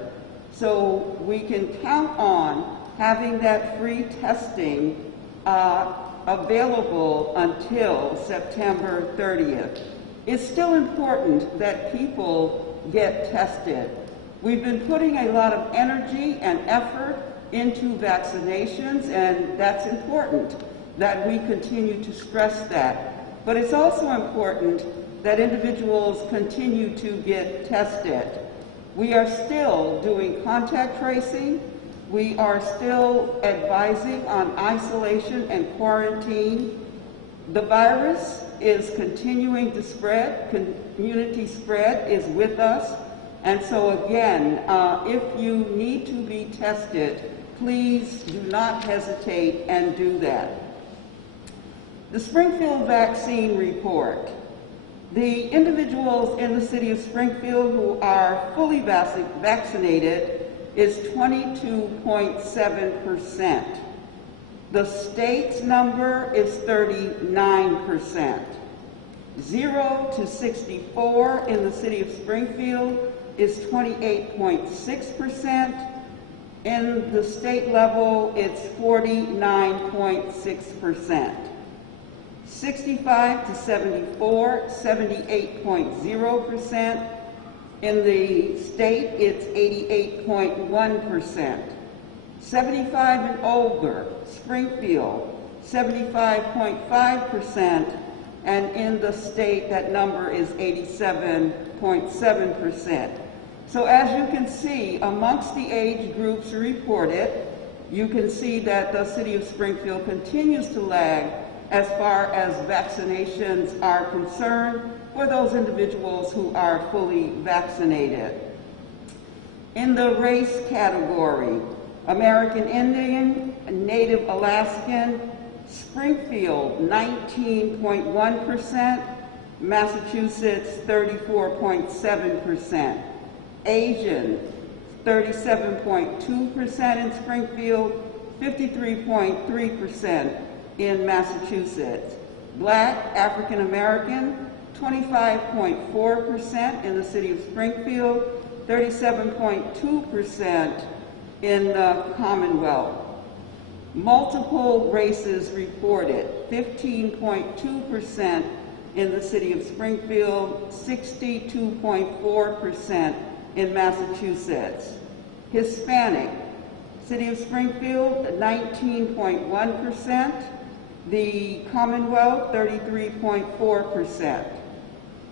So we can count on having that free testing available until September 30th. It's still important that people get tested. We've been putting a lot of energy and effort into vaccinations, and that's important that we continue to stress that. But it's also important that individuals continue to get tested. We are still doing contact tracing. We are still advising on isolation and quarantine. The virus is continuing to spread. Community spread is with us. And so again, if you need to be tested, please do not hesitate and do that. The Springfield vaccine report. The individuals in the city of Springfield who are fully vaccinated is 22.7%. The state's number is 39%. 0 to 64 in the city of Springfield is 28.6%. In the state level, it's 49.6%. 65 to 74, 78.0%. In the state, it's 88.1%. 75 and older, Springfield, 75.5%. And in the state, that number is 87.7%. So as you can see, amongst the age groups reported, you can see that the city of Springfield continues to lag as far as vaccinations are concerned for those individuals who are fully vaccinated. In the race category, American Indian, Native Alaskan, Springfield 19.1%, Massachusetts 34.7%, Asian 37.2% in Springfield, 53.3% in Massachusetts. Black African American 25.4% in the city of Springfield, 37.2% in the Commonwealth. Multiple races reported, 15.2% in the city of Springfield, 62.4% in Massachusetts. Hispanic, City of Springfield, 19.1%. The Commonwealth, 33.4%.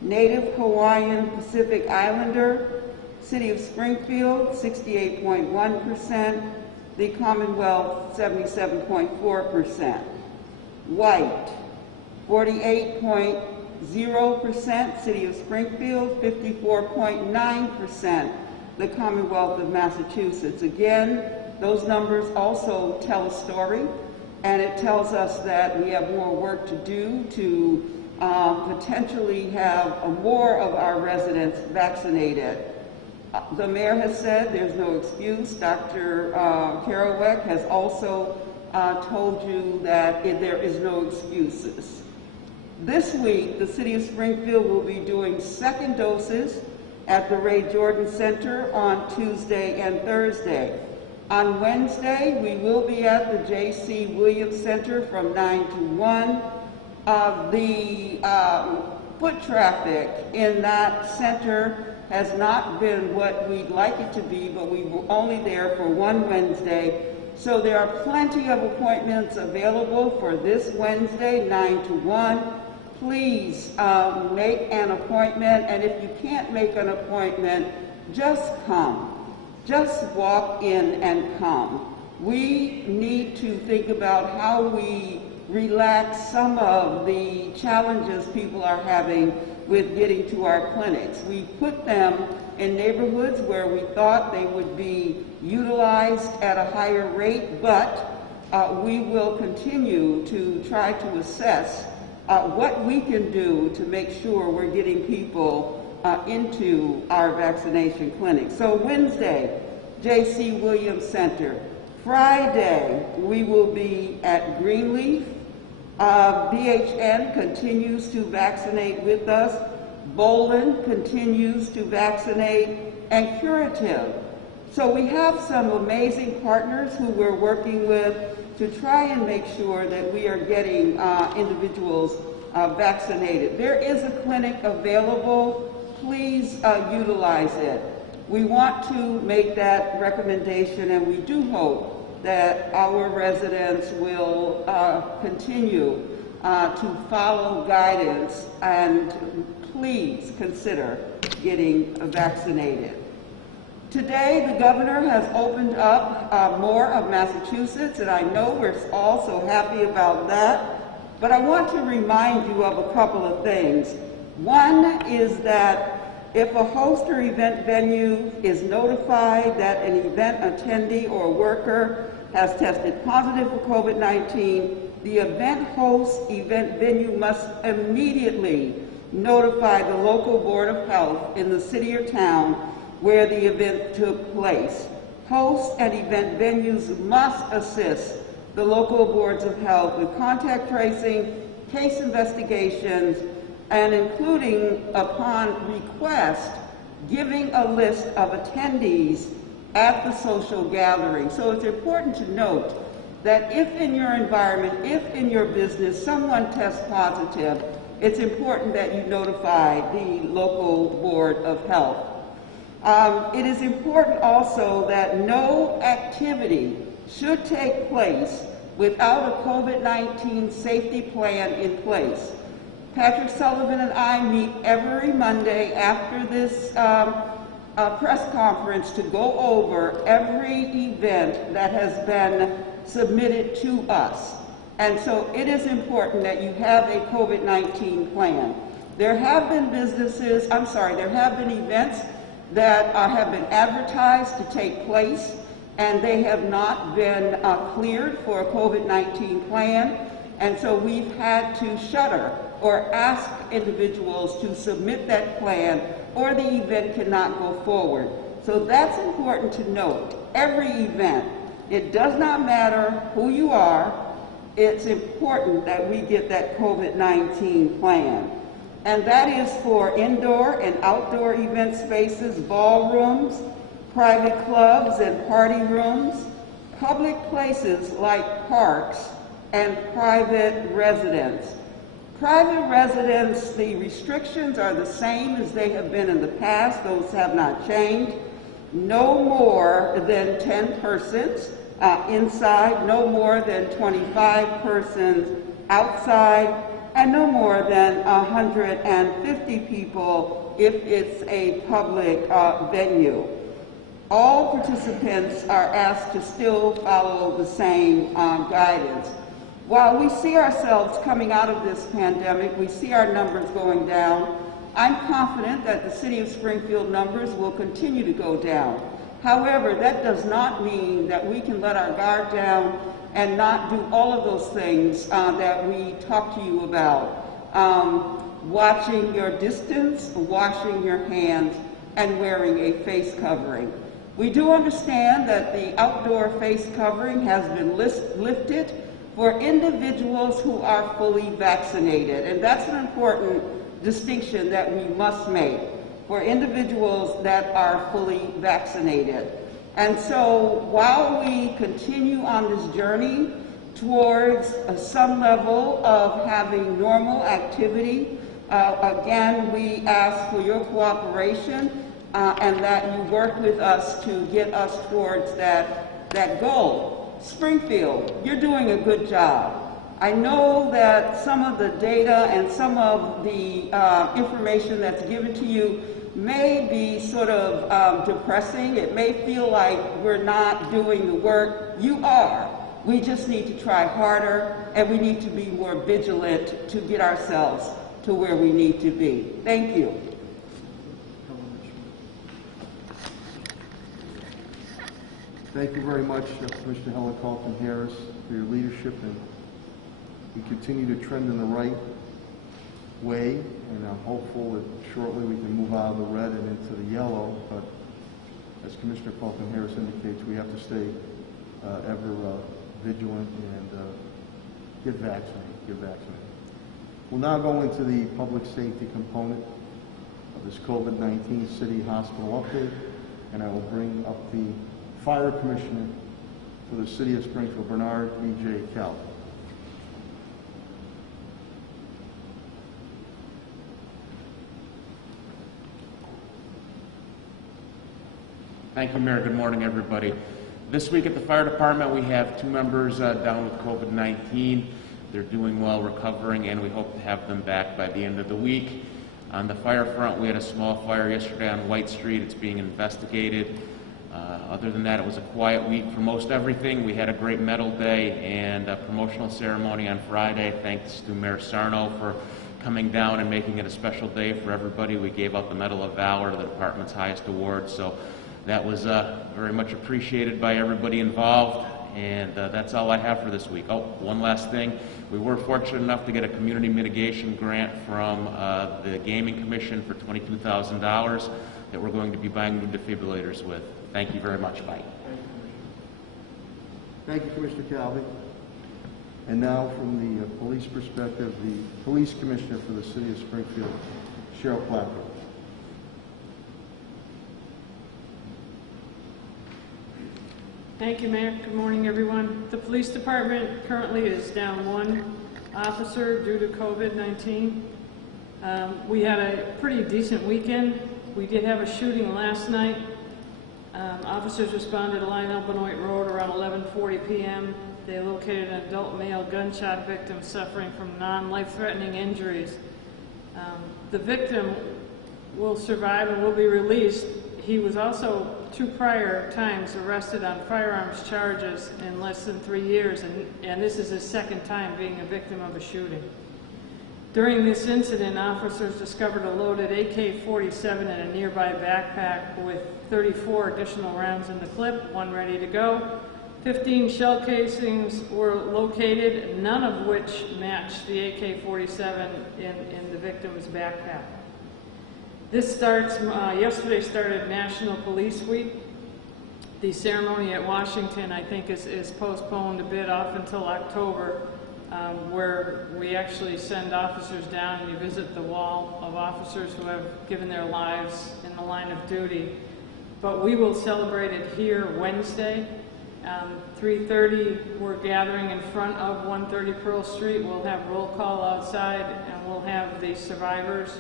Native Hawaiian Pacific Islander, City of Springfield, 68.1%. The Commonwealth, 77.4%. White, 48.0%. City of Springfield, 54.9%. The Commonwealth of Massachusetts. Again, those numbers also tell a story, and it tells us that we have more work to do to potentially have more of our residents vaccinated. The mayor has said there's no excuse. Dr. Kerouac has also told you that there is no excuses. This week, the City of Springfield will be doing second doses at the Ray Jordan Center on Tuesday and Thursday. On Wednesday, we will be at the J.C. Williams Center from 9 to 1. The foot traffic in that center has not been what we'd like it to be, but we were only there for one Wednesday. So there are plenty of appointments available for this Wednesday, 9 to 1. Please make an appointment, and if you can't make an appointment, just come. Just walk in and come. We need to think about how we relax some of the challenges people are having with getting to our clinics. We put them in neighborhoods where we thought they would be utilized at a higher rate, but we will continue to try to assess what we can do to make sure we're getting people into our vaccination clinics. So Wednesday, J.C. Williams Center. Friday, we will be at Greenleaf. BHN continues to vaccinate with us. Bolin continues to vaccinate, and Curative. So we have some amazing partners who we're working with to try and make sure that we are getting individuals vaccinated. There is a clinic available. Please utilize it. We want to make that recommendation, and we do hope that our residents will continue to follow guidance, and please consider getting vaccinated. Today, the governor has opened up more of Massachusetts, and I know we're all so happy about that. But I want to remind you of a couple of things. One is that if a host or event venue is notified that an event attendee or worker has tested positive for COVID-19, the event host, event venue must immediately notify the local board of health in the city or town where the event took place. Hosts and event venues must assist the local boards of health with contact tracing, case investigations, and including, upon request, giving a list of attendees at the social gathering. So it's important to note that if in your environment, if in your business, someone tests positive, it's important that you notify the local board of health. It is important also that no activity should take place without a COVID-19 safety plan in place. Patrick Sullivan and I meet every Monday after this press conference to go over every event that has been submitted to us. And so it is important that you have a COVID-19 plan. There have been there have been events that have been advertised to take place, and they have not been cleared for a COVID-19 plan. And so we've had to shutter or ask individuals to submit that plan, or the event cannot go forward. So that's important to note. Every event, it does not matter who you are, it's important that we get that COVID-19 plan. And that is for indoor and outdoor event spaces, ballrooms, private clubs and party rooms, public places like parks, and private residence. Private residence, the restrictions are the same as they have been in the past. Those have not changed. no more than 10 persons inside, no more than 25 persons outside, and no more than 150 people if it's a public venue. All participants are asked to still follow the same guidance. While we see ourselves coming out of this pandemic, we see our numbers going down, I'm confident that the City of Springfield numbers will continue to go down. However, that does not mean that we can let our guard down and not do all of those things that we talk to you about. Watching your distance, washing your hands, and wearing a face covering. We do understand that the outdoor face covering has been lifted for individuals who are fully vaccinated, and that's an important distinction that we must make, for individuals that are fully vaccinated. And so while we continue on this journey towards some level of having normal activity, again, we ask for your cooperation and that you work with us to get us towards that goal. Springfield, you're doing a good job. I know that some of the data and some of the information that's given to you may be sort of depressing. It may feel like we're not doing the work. You are. We just need to try harder, and we need to be more vigilant to get ourselves to where we need to be. Thank you. Thank you very much, Commissioner Helen Calton-Harris, for your leadership, and we continue to trend in the right way, and I'm hopeful that shortly we can move out of the red and into the yellow, but as Commissioner Calton-Harris indicates, we have to stay ever vigilant and get vaccinated. We'll now go into the public safety component of this COVID-19 City Hospital update, and I will bring up the Fire Commissioner for the City of Springfield, Bernard E.J. Calton. Thank you, Mayor. Good morning, everybody. This week at the fire department, we have 2 members down with COVID-19. They're doing well, recovering, and we hope to have them back by the end of the week. On the fire front, we had a small fire yesterday on White Street. It's being investigated. Other than that, it was a quiet week for most everything. We had a great medal day and a promotional ceremony on Friday. Thanks to Mayor Sarno for coming down and making it a special day for everybody. We gave out the Medal of Valor, the department's highest award. So that was very much appreciated by everybody involved, and that's all I have for this week. Oh, one last thing. We were fortunate enough to get a community mitigation grant from the Gaming Commission for $22,000 that we're going to be buying new defibrillators with. Thank you very much. Bye. Thank you, Commissioner Calvi. And now, from the police perspective, the Police Commissioner for the City of Springfield, Cheryl Clapper. Thank you, Mayor. Good morning, everyone. The police department currently is down 1 officer due to COVID-19. We had a pretty decent weekend. We did have a shooting last night. Officers responded to Line Benoit Road around 11:40 p.m. They located an adult male gunshot victim suffering from non-life-threatening injuries. The victim will survive and will be released. He was also 2 prior times arrested on firearms charges in less than 3 years, and this is his 2nd time being a victim of a shooting. During this incident, officers discovered a loaded AK-47 in a nearby backpack with 34 additional rounds in the clip, 1 ready to go. 15 shell casings were located, none of which matched the AK-47 in the victim's backpack. This starts, yesterday started National Police Week. The ceremony at Washington, I think, is postponed a bit off until October, where we actually send officers down and you visit the wall of officers who have given their lives in the line of duty. But we will celebrate it here Wednesday. 3:30, we're gathering in front of 130 Pearl Street. We'll have roll call outside, and we'll have the survivors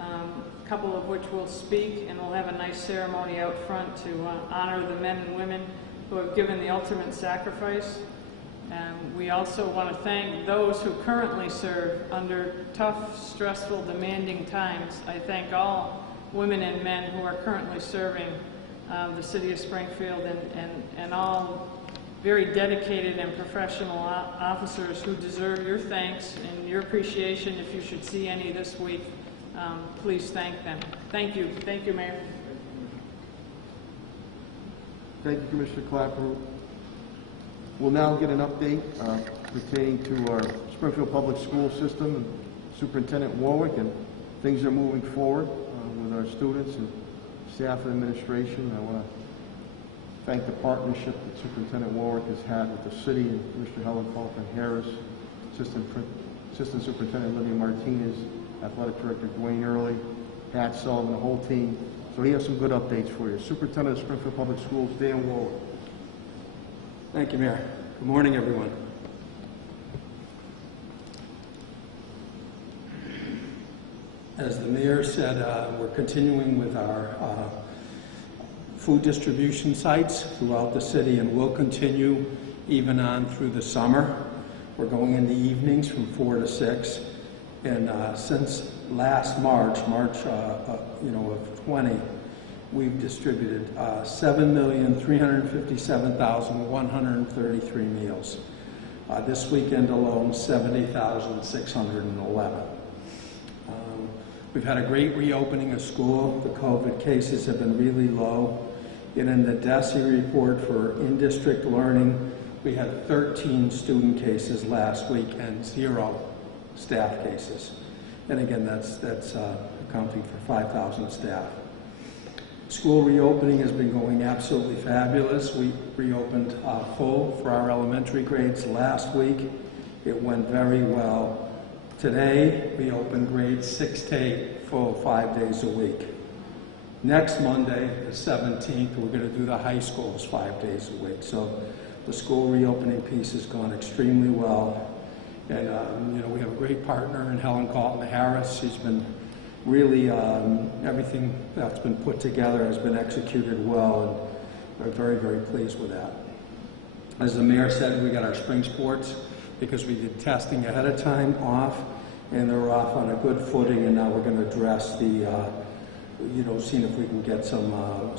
a couple of which will speak, and we'll have a nice ceremony out front to honor the men and women who have given the ultimate sacrifice. We also want to thank those who currently serve under tough, stressful, demanding times. I thank all women and men who are currently serving the city of Springfield, and all very dedicated and professional officers who deserve your thanks and your appreciation. If you should see any this week, please thank them. Thank you. Thank you, Mayor. Thank you, Commissioner Clapper. We'll now get an update pertaining to our Springfield Public School System and Superintendent Warwick, and things are moving forward with our students and staff and administration. I want to thank the partnership that Superintendent Warwick has had with the city and Mr. Helen Calton-Harris, Assistant Superintendent Olivia Martinez, Athletic Director Dwayne Early, Pat Sullivan, the whole team. So he has some good updates for you. Superintendent of Springfield Public Schools, Dan Warwick. Thank you, Mayor. Good morning, everyone. As the Mayor said, we're continuing with our food distribution sites throughout the city, and will continue even on through the summer. We're going in the evenings from 4 to 6, and since last March of 20, we've distributed 7,357,133 meals. This weekend alone, 70,611. We've had a great reopening of school. The COVID cases have been really low. And in the DESE report for in-district learning, we had 13 student cases last week and 0 staff cases. And again, that's accounting for 5,000 staff. School reopening has been going absolutely fabulous. We reopened full for our elementary grades last week. It went very well. Today, we open grades 6 to 8 full 5 days a week. Next Monday, the 17th, we're going to do the high schools 5 days a week. So the school reopening piece has gone extremely well. And, we have a great partner in Helen Calton-Harris. She's been really, everything that's been put together has been executed well, and we're very, very pleased with that. As the Mayor said, we got our spring sports, because we did testing ahead of time off, and they're off on a good footing, and now we're going to address the, seeing if we can get allow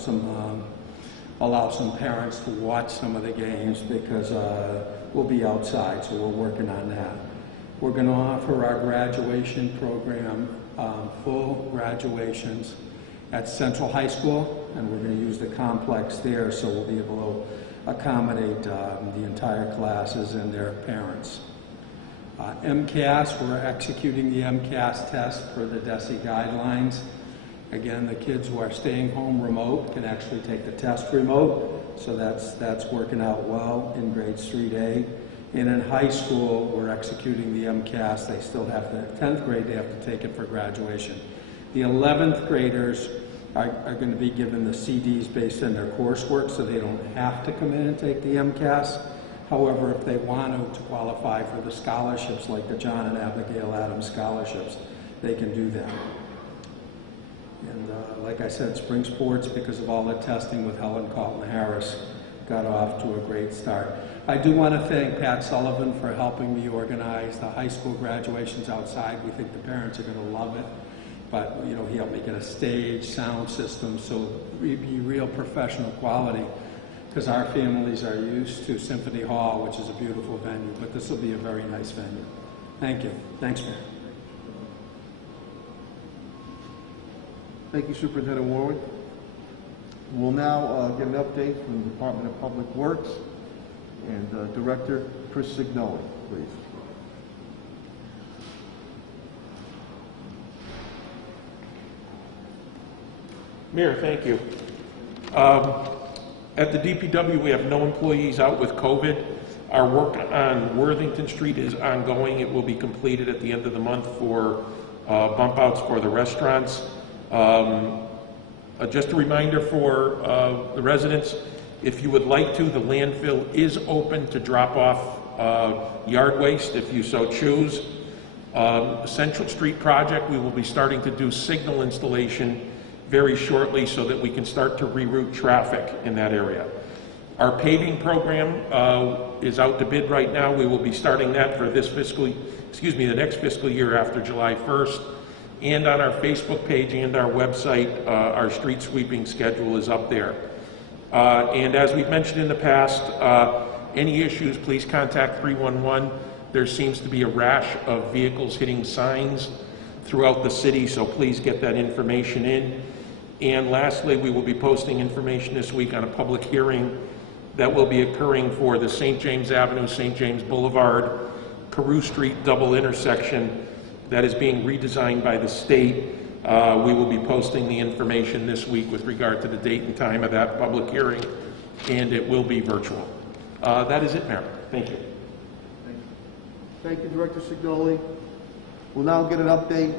some parents to watch some of the games, because we'll be outside, so we're working on that. We're going to offer our graduation program, full graduations at Central High School, and we're going to use the complex there, so we'll be able to accommodate the entire classes and their parents. MCAS, we're executing the MCAS test for the DESE guidelines. Again, the kids who are staying home remote can actually take the test remote, so that's working out well in grades 3 to 8. And in high school, we're executing the MCAS. They still have the 10th grade, they have to take it for graduation. The 11th graders are going to be given the CDs based on their coursework, so they don't have to come in and take the MCAS. However, if they want to qualify for the scholarships, like the John and Abigail Adams scholarships, they can do that. And like I said, spring sports, because of all the testing with Helen Calton-Harris, got off to a great start. I do want to thank Pat Sullivan for helping me organize the high school graduations outside. We think the parents are going to love it. But, he helped me get a stage, sound system, so it'd be real professional quality, because our families are used to Symphony Hall, which is a beautiful venue, but this will be a very nice venue. Thank you. Thanks, Mayor. Thank you, Superintendent Warwick. We'll now get an update from the Department of Public Works and Director Chris Signoli, please. Mayor, thank you. At the DPW, we have no employees out with COVID. Our work on Worthington Street is ongoing. It will be completed at the end of the month for bump outs for the restaurants. Just a reminder for the residents, if you would like to, the landfill is open to drop off yard waste if you so choose. Central Street project, we will be starting to do signal installation very shortly so that we can start to reroute traffic in that area. Our paving program is out to bid right now. We will be starting that for this the next fiscal year after July 1st. And on our Facebook page and our website, our street sweeping schedule is up there. And as we've mentioned in the past, any issues, please contact 311. There seems to be a rash of vehicles hitting signs throughout the city, so please get that information in. And lastly, we will be posting information this week on a public hearing that will be occurring for the St. James Avenue, St. James Boulevard, Carew Street double intersection that is being redesigned by the state. We will be posting the information this week with regard to the date and time of that public hearing, and it will be virtual. That is it, Mayor. Thank you. Thank you, Director Signoli. We'll now get an update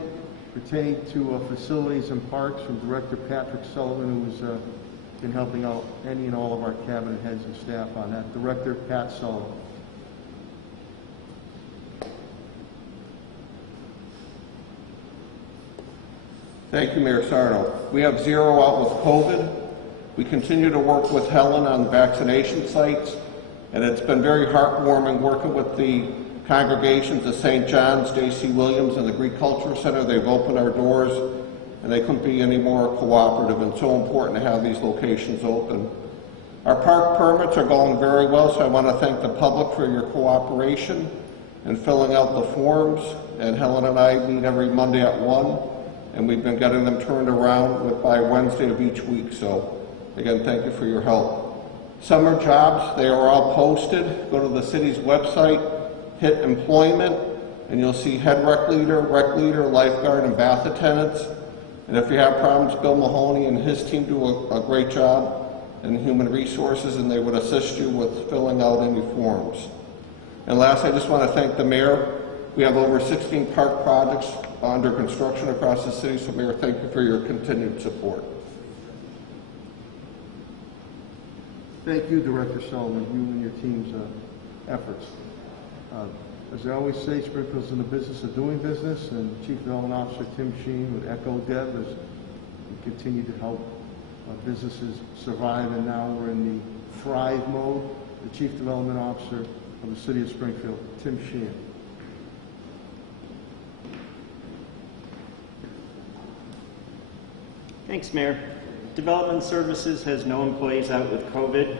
pertaining to facilities and parks from Director Patrick Sullivan, who's been helping out any and all of our cabinet heads and staff on that. Director Pat Sullivan. Thank you, Mayor Sarno. We have 0 out with COVID. We continue to work with Helen on the vaccination sites, and it's been very heartwarming working with the congregations of St. John's, J.C. Williams, and the Greek Culture Center. They've opened our doors, and they couldn't be any more cooperative, and so important to have these locations open. Our park permits are going very well, so I want to thank the public for your cooperation in filling out the forms, and Helen and I meet every Monday at 1. And we've been getting them turned around by Wednesday of each week. So, again, thank you for your help. Summer jobs, they are all posted. Go to the city's website, hit employment, and you'll see head rec leader, lifeguard, and bath attendants. And if you have problems, Bill Mahoney and his team do a great job in human resources, and they would assist you with filling out any forms. And last, I just want to thank the mayor. We have over 16 park projects under construction across the city, so Mayor, thank you for your continued support. Thank you, Director Sullivan, you and your team's efforts. As I always say, Springfield's in the business of doing business, and Chief Development Officer Tim Sheen would echo Deb as we continue to help businesses survive, and now we're in the thrive mode. The Chief Development Officer of the City of Springfield, Tim Sheen. Thanks, Mayor. Development Services has no employees out with COVID.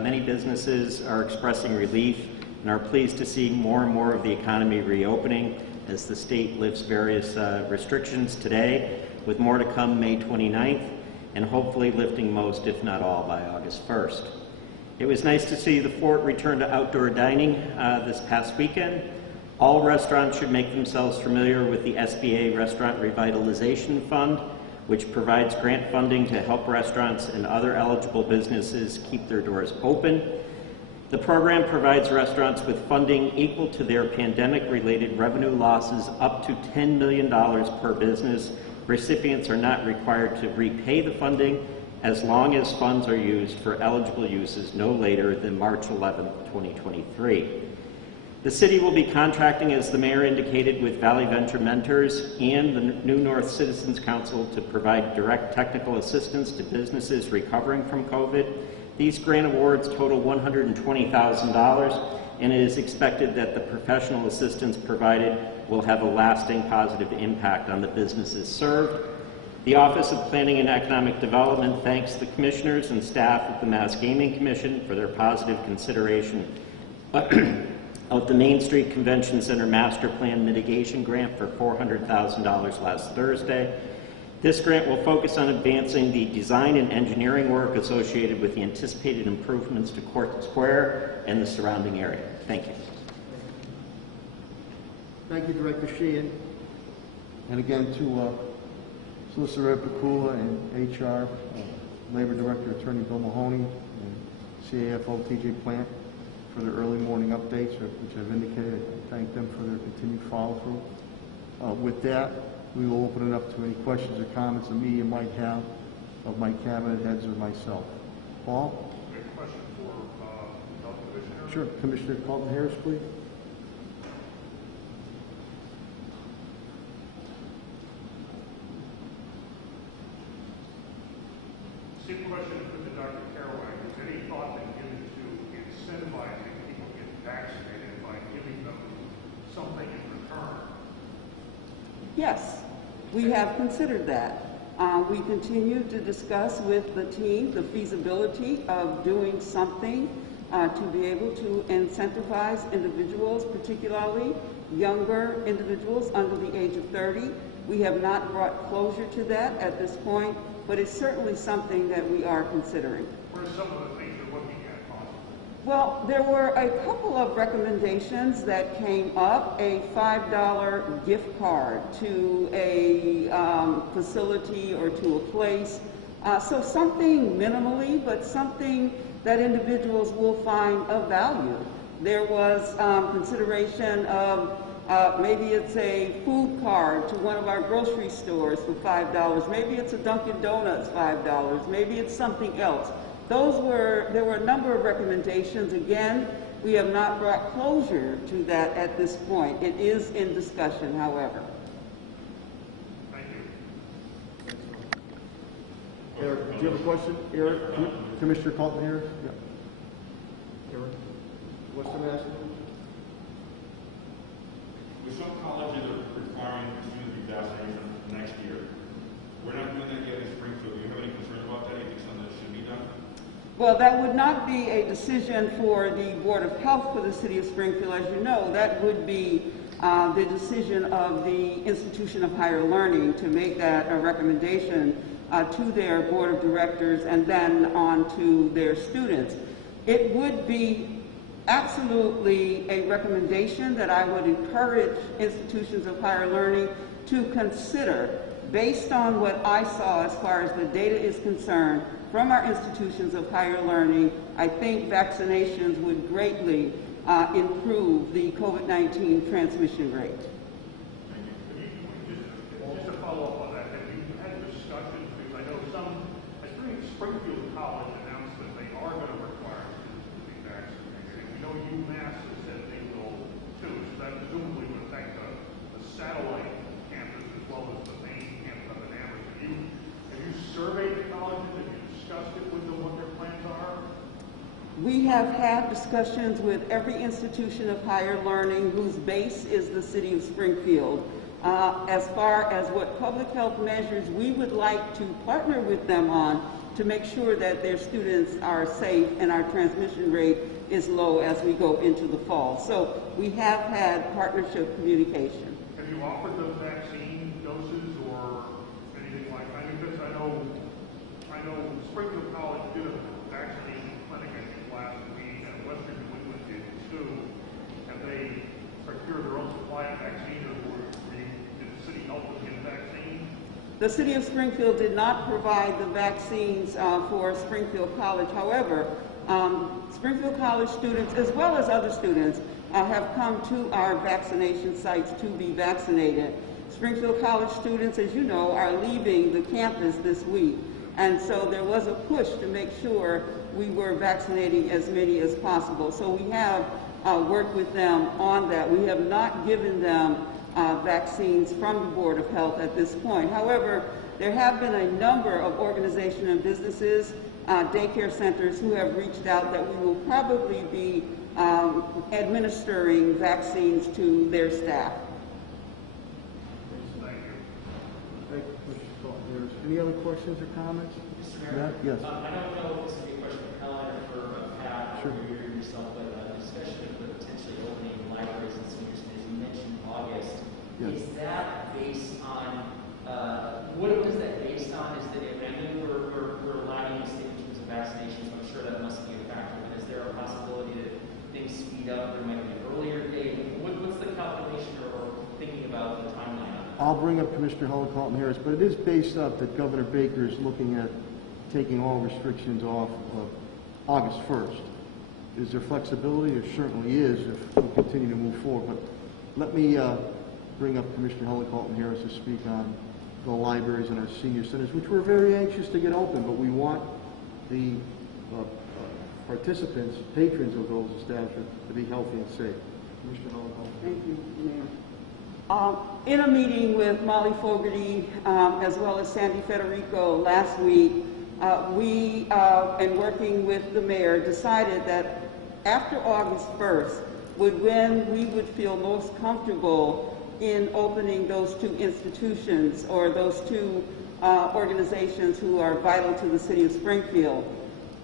Many businesses are expressing relief and are pleased to see more and more of the economy reopening as the state lifts various restrictions today, with more to come May 29th, and hopefully lifting most, if not all, by August 1st. It was nice to see the Fort return to outdoor dining this past weekend. All restaurants should make themselves familiar with the SBA Restaurant Revitalization Fund, which provides grant funding to help restaurants and other eligible businesses keep their doors open. The program provides restaurants with funding equal to their pandemic-related revenue losses up to $10 million per business. Recipients are not required to repay the funding as long as funds are used for eligible uses no later than March 11, 2023. The city will be contracting, as the mayor indicated, with Valley Venture Mentors and the New North Citizens Council to provide direct technical assistance to businesses recovering from COVID. These grant awards total $120,000, and it is expected that the professional assistance provided will have a lasting positive impact on the businesses served. The Office of Planning and Economic Development thanks the commissioners and staff of the Mass Gaming Commission for their positive consideration of the Main Street Convention Center Master Plan Mitigation Grant for $400,000 last Thursday. This grant will focus on advancing the design and engineering work associated with the anticipated improvements to Court Square and the surrounding area. Thank you. Thank you, Director Sheehan. And again to Solicitor Ed Pakula and HR, Labor Director Attorney Bill Mahoney, and CAFO TJ Plant for their early morning updates, which I've indicated. I thank them for their continued follow-through. With that, we will open it up to any questions or comments the media might have of my cabinet heads or myself. Paul? A question for Health Commissioner. Sure. Commissioner Calton-Harris, please. Same question to put to Dr. Kerouac. Is any thought been given to incentivizing people to get vaccinated by giving them something in return? Yes, we have considered that. We continue to discuss with the team the feasibility of doing something to be able to incentivize individuals, particularly younger individuals under the age of 30. We have not brought closure to that at this point, but it's certainly something that we are considering. What are some of the things you're looking at possibly? Well, there were a couple of recommendations that came up. A $5 gift card to a facility or to a place. So something minimally, but something that individuals will find of value. There was consideration of maybe it's a food card to one of our grocery stores for $5. Maybe it's a Dunkin' Donuts $5. Maybe it's something else. There were a number of recommendations. Again, we have not brought closure to that at this point. It is in discussion, however. Thank you. Eric, do you have a question? Eric, Commissioner Calton-Harris? Yeah. Eric, what's the matter? With some colleges are requiring students to be vaccinated next year. We're not doing that yet in Springfield. Do you have any concern about that? Do you think something that should be done? Well, that would not be a decision for the Board of Health for the City of Springfield. As you know, that would be the decision of the Institution of Higher Learning to make that a recommendation to their Board of Directors and then on to their students. It would be absolutely a recommendation that I would encourage institutions of higher learning to consider based on what I saw as far as the data is concerned from our institutions of higher learning. I think vaccinations would greatly improve the COVID-19 transmission rate. Just to follow up on that, have you had discussions, because I know Springfield College announced that they are going to require students to be vaccinated, and we know UMass has said they will too, so that presumably would affect the satellite campus as well as the main campus up in Amherst. Have you surveyed the colleges? Have you discussed it with them, what their plans are? We have had discussions with every institution of higher learning whose base is the City of Springfield. As far as what public health measures we would like to partner with them on to make sure that their students are safe and our transmission rate is low as we go into the fall. So we have had partnership communication. Have you offered those vaccine doses or anything like that? Because I know Springfield College did a vaccination clinic, I think, last week, and Western New England did too. Have they procured their own supply of vaccine, or did the city help with getting vaccine? The City of Springfield did not provide the vaccines for Springfield College. However, Springfield College students, as well as other students, have come to our vaccination sites to be vaccinated. Springfield College students, as you know, are leaving the campus this week. And so there was a push to make sure we were vaccinating as many as possible. So we have worked with them on that. We have not given them vaccines from the Board of Health at this point. However, there have been a number of organizations and businesses, daycare centers, who have reached out that we will probably be administering vaccines to their staff. Thank you. Thank you, Commissioner Calton-Harris. Any other questions or comments? Mr. Mayor? Yes. I don't know if this would be a question for Helen or for Pat Sure. or you yourself, but the discussion of potentially opening libraries and senior centers, you mentioned August. Yes. Is that based on, what is that based on? Is that, I mean, we're lagging in terms of vaccinations, so I'm sure that must be a factor, but is there a possibility that things speed up, there might be an earlier date? What's the calculation or thinking about the timeline on that? I'll bring up Commissioner Helen Calton-Harris, but it is based up that Governor Baker is looking at taking all restrictions off of August 1st. Is there flexibility? There certainly is if we continue to move forward. But let me bring up Commissioner Helen Calton-Harris to speak on the libraries and our senior centers, which we're very anxious to get open, but we want the participants, patrons of those establishments to be healthy and safe. Commissioner Helen Calton-Harris. Thank you, Mayor. In a meeting with Molly Fogarty as well as Sandy Federico last week, We, in working with the mayor, decided that after August 1st when we would feel most comfortable in opening those two institutions or those two organizations who are vital to the city of Springfield.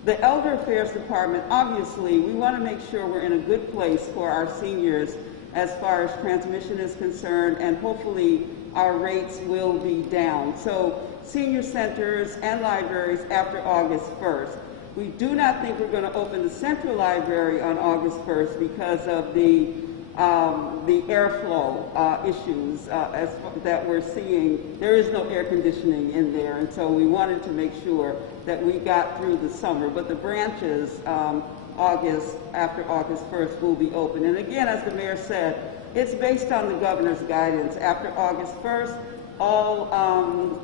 The Elder Affairs Department, obviously, we want to make sure we're in a good place for our seniors as far as transmission is concerned, and hopefully our rates will be down. So senior centers and libraries after August 1st. We do not think we're going to open the Central Library on August 1st because of the airflow issues that we're seeing. There is no air conditioning in there, and so we wanted to make sure that we got through the summer. But the branches, after August 1st, will be open. And again, as the mayor said, it's based on the governor's guidance. After August 1st, all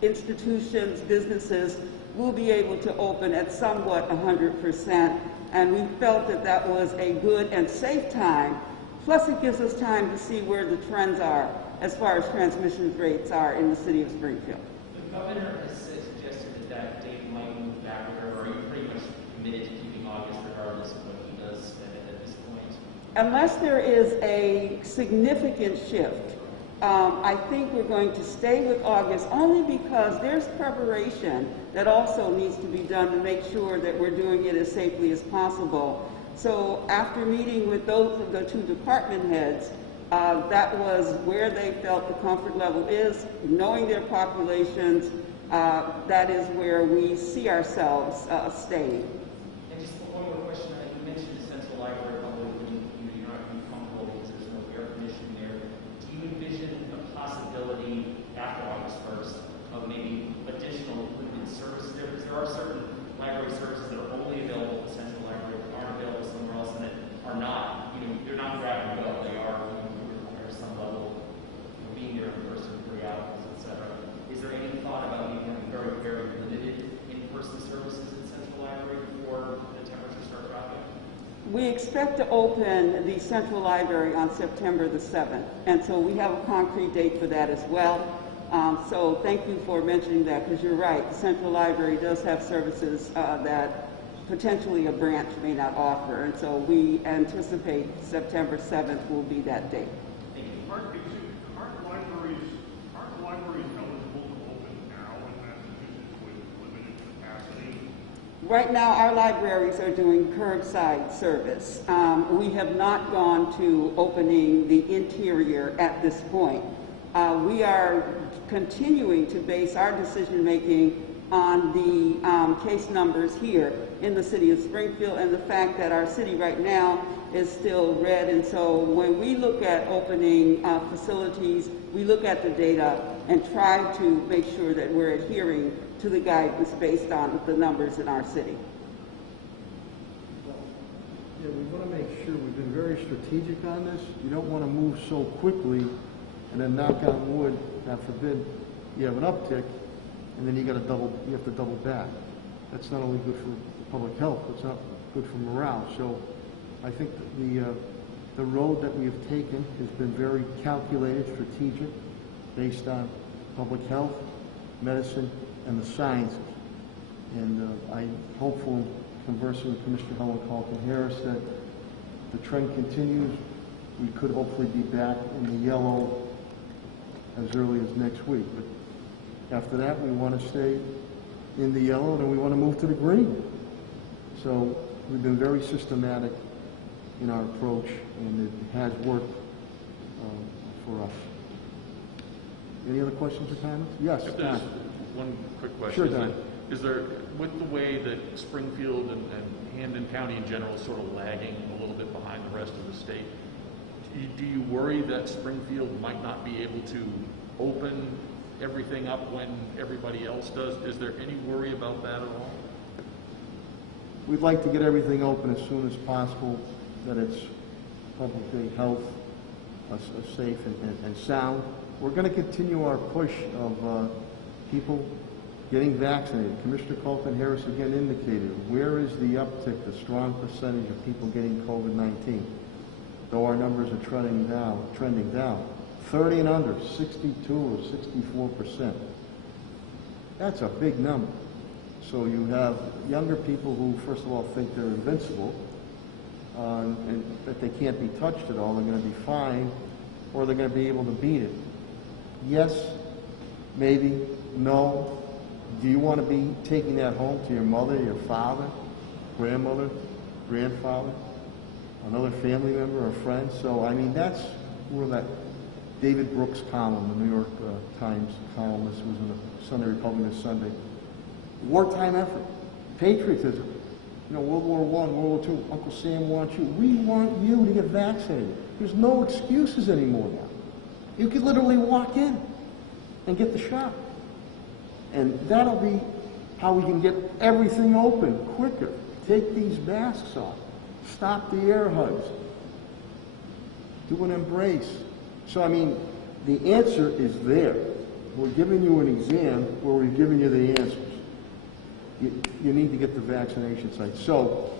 institutions, businesses will be able to open at somewhat 100%. And we felt that that was a good and safe time. Plus, it gives us time to see where the trends are as far as transmission rates are in the city of Springfield. The governor has suggested that that date might move back, or are you pretty much committed to keeping August regardless of what he does at this point? Unless there is a significant shift, I think we're going to stay with August only because there's preparation that also needs to be done to make sure that we're doing it as safely as possible. So after meeting with the two department heads, that was where they felt the comfort level is, knowing their populations, that is where we see ourselves staying. And just one more question. You mentioned the Central Library, probably you're not going to be comfortable because there's no air conditioning there. Do you envision a possibility after August 1st of maybe additional limited services there? Because there are certain library services that are only available at the Central Library that aren't available somewhere else, and that are not, they're not grab and go. They are, require some level of being there in person, 3 hours, etc. Is there any thought about maybe having very, very limited in-person services at Central Library before the temperatures start dropping? We expect to open the Central Library on September the 7th, and so we have a concrete date for that as well. So thank you for mentioning that, because you're right, the Central Library does have services that potentially a branch may not offer, and so we anticipate September 7th will be that date. Aren't the libraries eligible to open now in Massachusetts with limited capacity? Right now, our libraries are doing curbside service. We have not gone to opening the interior at this point. We are continuing to base our decision-making on the case numbers here in the city of Springfield and the fact that our city right now is still red. And so when we look at opening facilities, we look at the data and try to make sure that we're adhering to the guidance based on the numbers in our city. Yeah, we want to make sure we've been very strategic on this. You don't want to move so quickly and then knock on wood, God forbid, you have an uptick, and then you have to double back. That's not only good for public health, it's not good for morale. So I think the road that we have taken has been very calculated, strategic, based on public health, medicine, and the sciences. And I'm hopeful, conversing with Commissioner Helen Calton-Harris, that the trend continues. We could hopefully be back in the yellow as early as next week. But after that, we want to stay in the yellow, and we want to move to the green. So we've been very systematic in our approach, and it has worked for us. Any other questions or comments? Yes, Don. One quick question. Sure, Don. Is there, with the way that Springfield and Hampden County in general is sort of lagging a little bit behind the rest of the state, do you worry that Springfield might not be able to open everything up when everybody else does? Is there any worry about that at all? We'd like to get everything open as soon as possible, that it's publicly health, safe and sound. We're going to continue our push of people getting vaccinated. Commissioner Calton-Harris again indicated, where is the uptick, the strong percentage of people getting COVID-19? Though our numbers are trending down. 30 and under, 62 or 64%. That's a big number. So you have younger people who, first of all, think they're invincible, and that they can't be touched at all, they're going to be fine, or they're going to be able to beat it. Yes, maybe, no. Do you want to be taking that home to your mother, your father, grandmother, grandfather, another family member or friend? So, I mean, that's where that David Brooks column, the New York Times columnist, was in the Sunday Republic this Sunday. Wartime effort, patriotism. You know, World War I, World War II, Uncle Sam wants you. We want you to get vaccinated. There's no excuses anymore now. You could literally walk in and get the shot. And that'll be how we can get everything open quicker. Take these masks off. Stop the air hugs. Do an embrace. So, I mean, the answer is there. We're giving you an exam where we're giving you the answers. You need to get the vaccination site. So,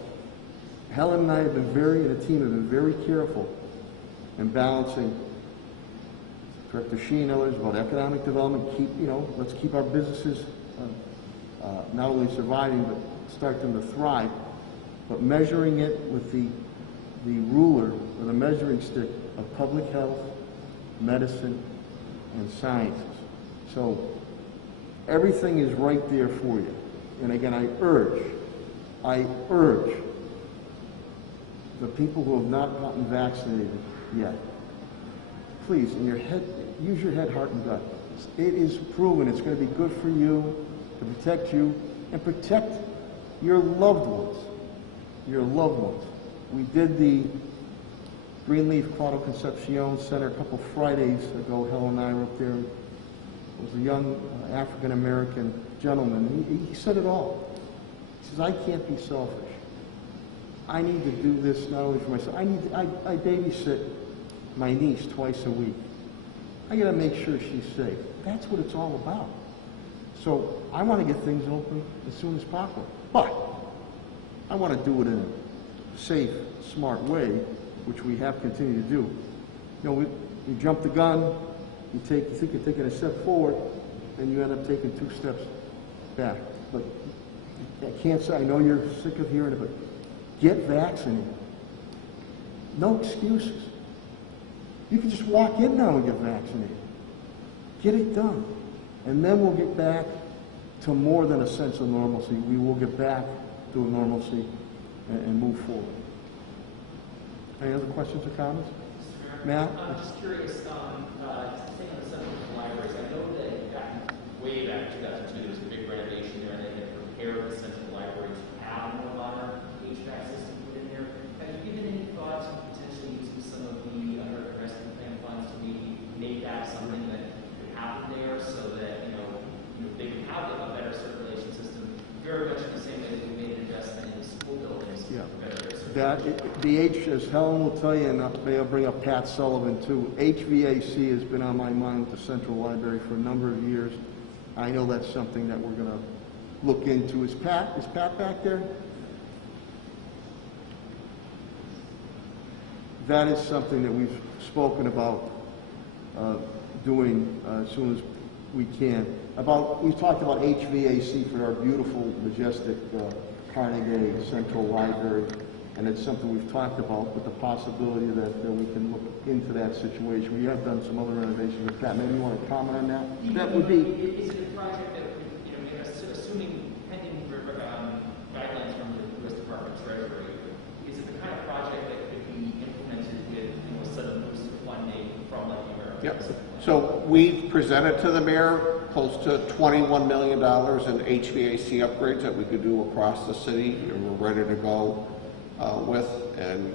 Helen and I have been and the team have been very careful in balancing Director Shee and others about economic development. Let's keep our businesses not only surviving, but start them to thrive. But measuring it with the ruler or the measuring stick of public health, medicine, and sciences. So everything is right there for you. And again, I urge the people who have not gotten vaccinated yet, please, in your head, use your head, heart, and gut. It is proven it's going to be good for you, to protect you, and protect your loved ones. Your loved ones. We did the Greenleaf Claudio Concepcion Center a couple Fridays ago. Helen and I were up there. It was a young African-American gentleman. He said it all. He says, I can't be selfish. I need to do this not only for myself. I babysit my niece twice a week. I got to make sure she's safe. That's what it's all about. So I want to get things open as soon as possible. But I want to do it in a safe, smart way, which we have continued to do. You know, we jump the gun, you think you're taking a step forward, and you end up taking 2 steps back. But I can't say, I know you're sick of hearing it, but get vaccinated. No excuses. You can just walk in now and get vaccinated. Get it done. And then we'll get back to more than a sense of normalcy. We will get back to a normalcy and move forward. Any other questions or comments? Matt? I'm just curious, taking on the subject of libraries, I know that way back in 2002, there was a big renovation there, and they had prepared the Central Library to have a more modern HVAC system put in there. Have you given any thought to potentially using some of the rescue plan funds to maybe make that something that could happen there, so that they could have a better circulation system, very much in the same way that we made an investment in school buildings? Yeah. That as Helen will tell you, and may I bring up Pat Sullivan too, HVAC has been on my mind with the Central Library for a number of years. I know that's something that we're going to look into. Is Pat back there? That is something that we've spoken about doing as soon as we can. We've talked about HVAC for our beautiful, majestic Carnegie Central Library, and it's something we've talked about with the possibility that we can look into that situation. We have done some other renovations. Pat, maybe you want to comment on that? That would be... Is it a project that, assuming pending guidelines from the U.S. Department of Treasury, is it the kind of project that could be implemented with a sudden boost of funding from like the American? Yep. So we've presented to the mayor close to $21 million in HVAC upgrades that we could do across the city, and we're ready to go with. And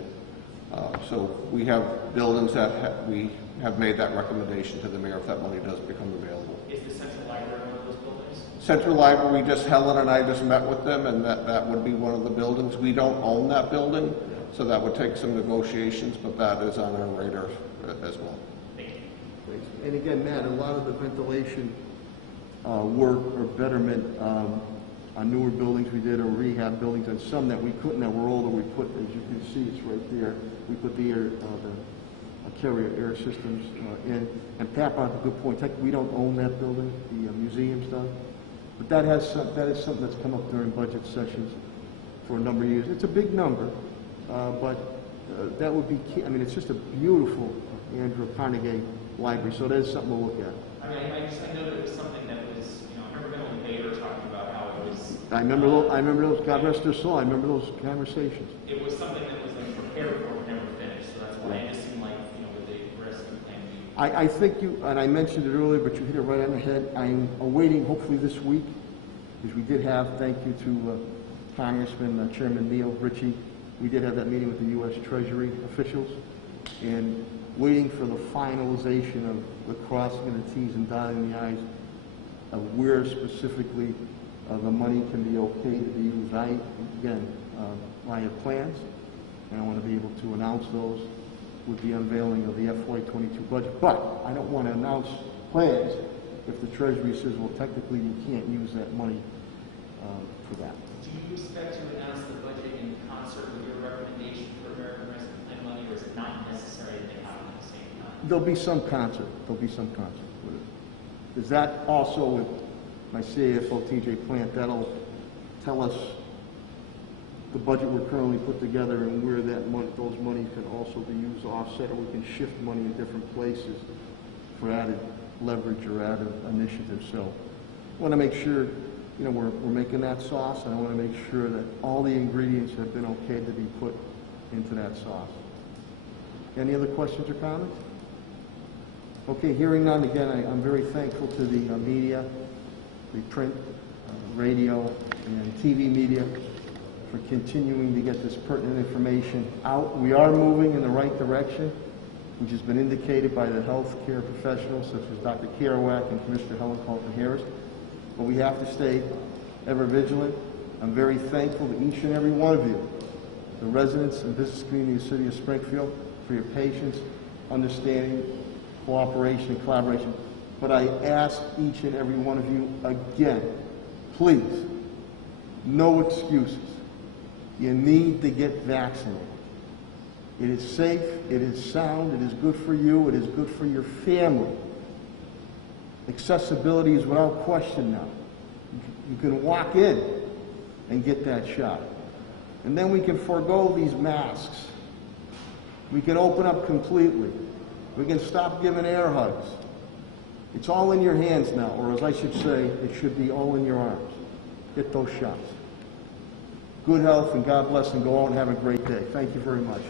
so we have buildings that we have made that recommendation to the mayor if that money does become available. Is the Central Library one of those buildings? Central Library, Helen and I just met with them, and that would be one of the buildings. We don't own that building, so that would take some negotiations, but that is on our radar as well. And again, Matt, a lot of the ventilation work or betterment on newer buildings we did, or rehab buildings, and some that we couldn't, that were older, we put, as you can see, it's right there, we put the air, carrier air systems in. And Pat brought up a good point. We don't own that building, the museum's done, But that is something that's come up during budget sessions for a number of years. It's a big number, but that would be key. I mean, it's just a beautiful Andrew Carnegie library, so that is something we'll look at. I mean, I know that it was something that was, you know, I remember Helen and Bader talking about how it was. I remember those, God rest their soul, I remember those conversations. It was something that was like prepared for but never finished, so that's why it just seemed like, you know, with the rescue plan. I think you, and I mentioned it earlier, but you hit it right on the head. I'm awaiting, hopefully this week, because we did have, thank you to Congressman Chairman Neil Ritchie, we did have that meeting with the U.S. Treasury officials, and waiting for the finalization of the crossing of the T's and dotting the I's of where specifically the money can be okay to be used. I have plans, and I want to be able to announce those with the unveiling of the FY22 budget. But I don't want to announce plans if the Treasury says, well, technically you can't use that money for that. Do you expect to announce the budget in concert with your recommendation for American Rescue Plan money, or is it not necessary that they happen at the same time? There'll be some concert. There'll be some concert with it. Is that also with my CAFO TJ Plant? That'll tell us the budget we're currently put together and where that those monies can also be used to offset, or we can shift money in different places for added leverage or added initiatives. So I want to make sure, you know, we're making that sauce, and I want to make sure that all the ingredients have been okay to be put into that sauce. Any other questions or comments? Okay, hearing none, again, I'm very thankful to the media, the print, radio, and TV media for continuing to get this pertinent information out. We are moving in the right direction, which has been indicated by the healthcare professionals such as Dr. Kerouac and Commissioner Helen Calton-Harris. But we have to stay ever vigilant. I'm very thankful to each and every one of you, the residents and business community of the city of Springfield, for your patience, understanding, cooperation, and collaboration. But I ask each and every one of you again, please, no excuses. You need to get vaccinated. It is safe, it is sound, it is good for you, it is good for your family. Accessibility is without question now. You can walk in and get that shot. And then we can forego these masks. We can open up completely. We can stop giving air hugs. It's all in your hands now, or as I should say, it should be all in your arms. Get those shots. Good health and God bless, and go out and have a great day. Thank you very much.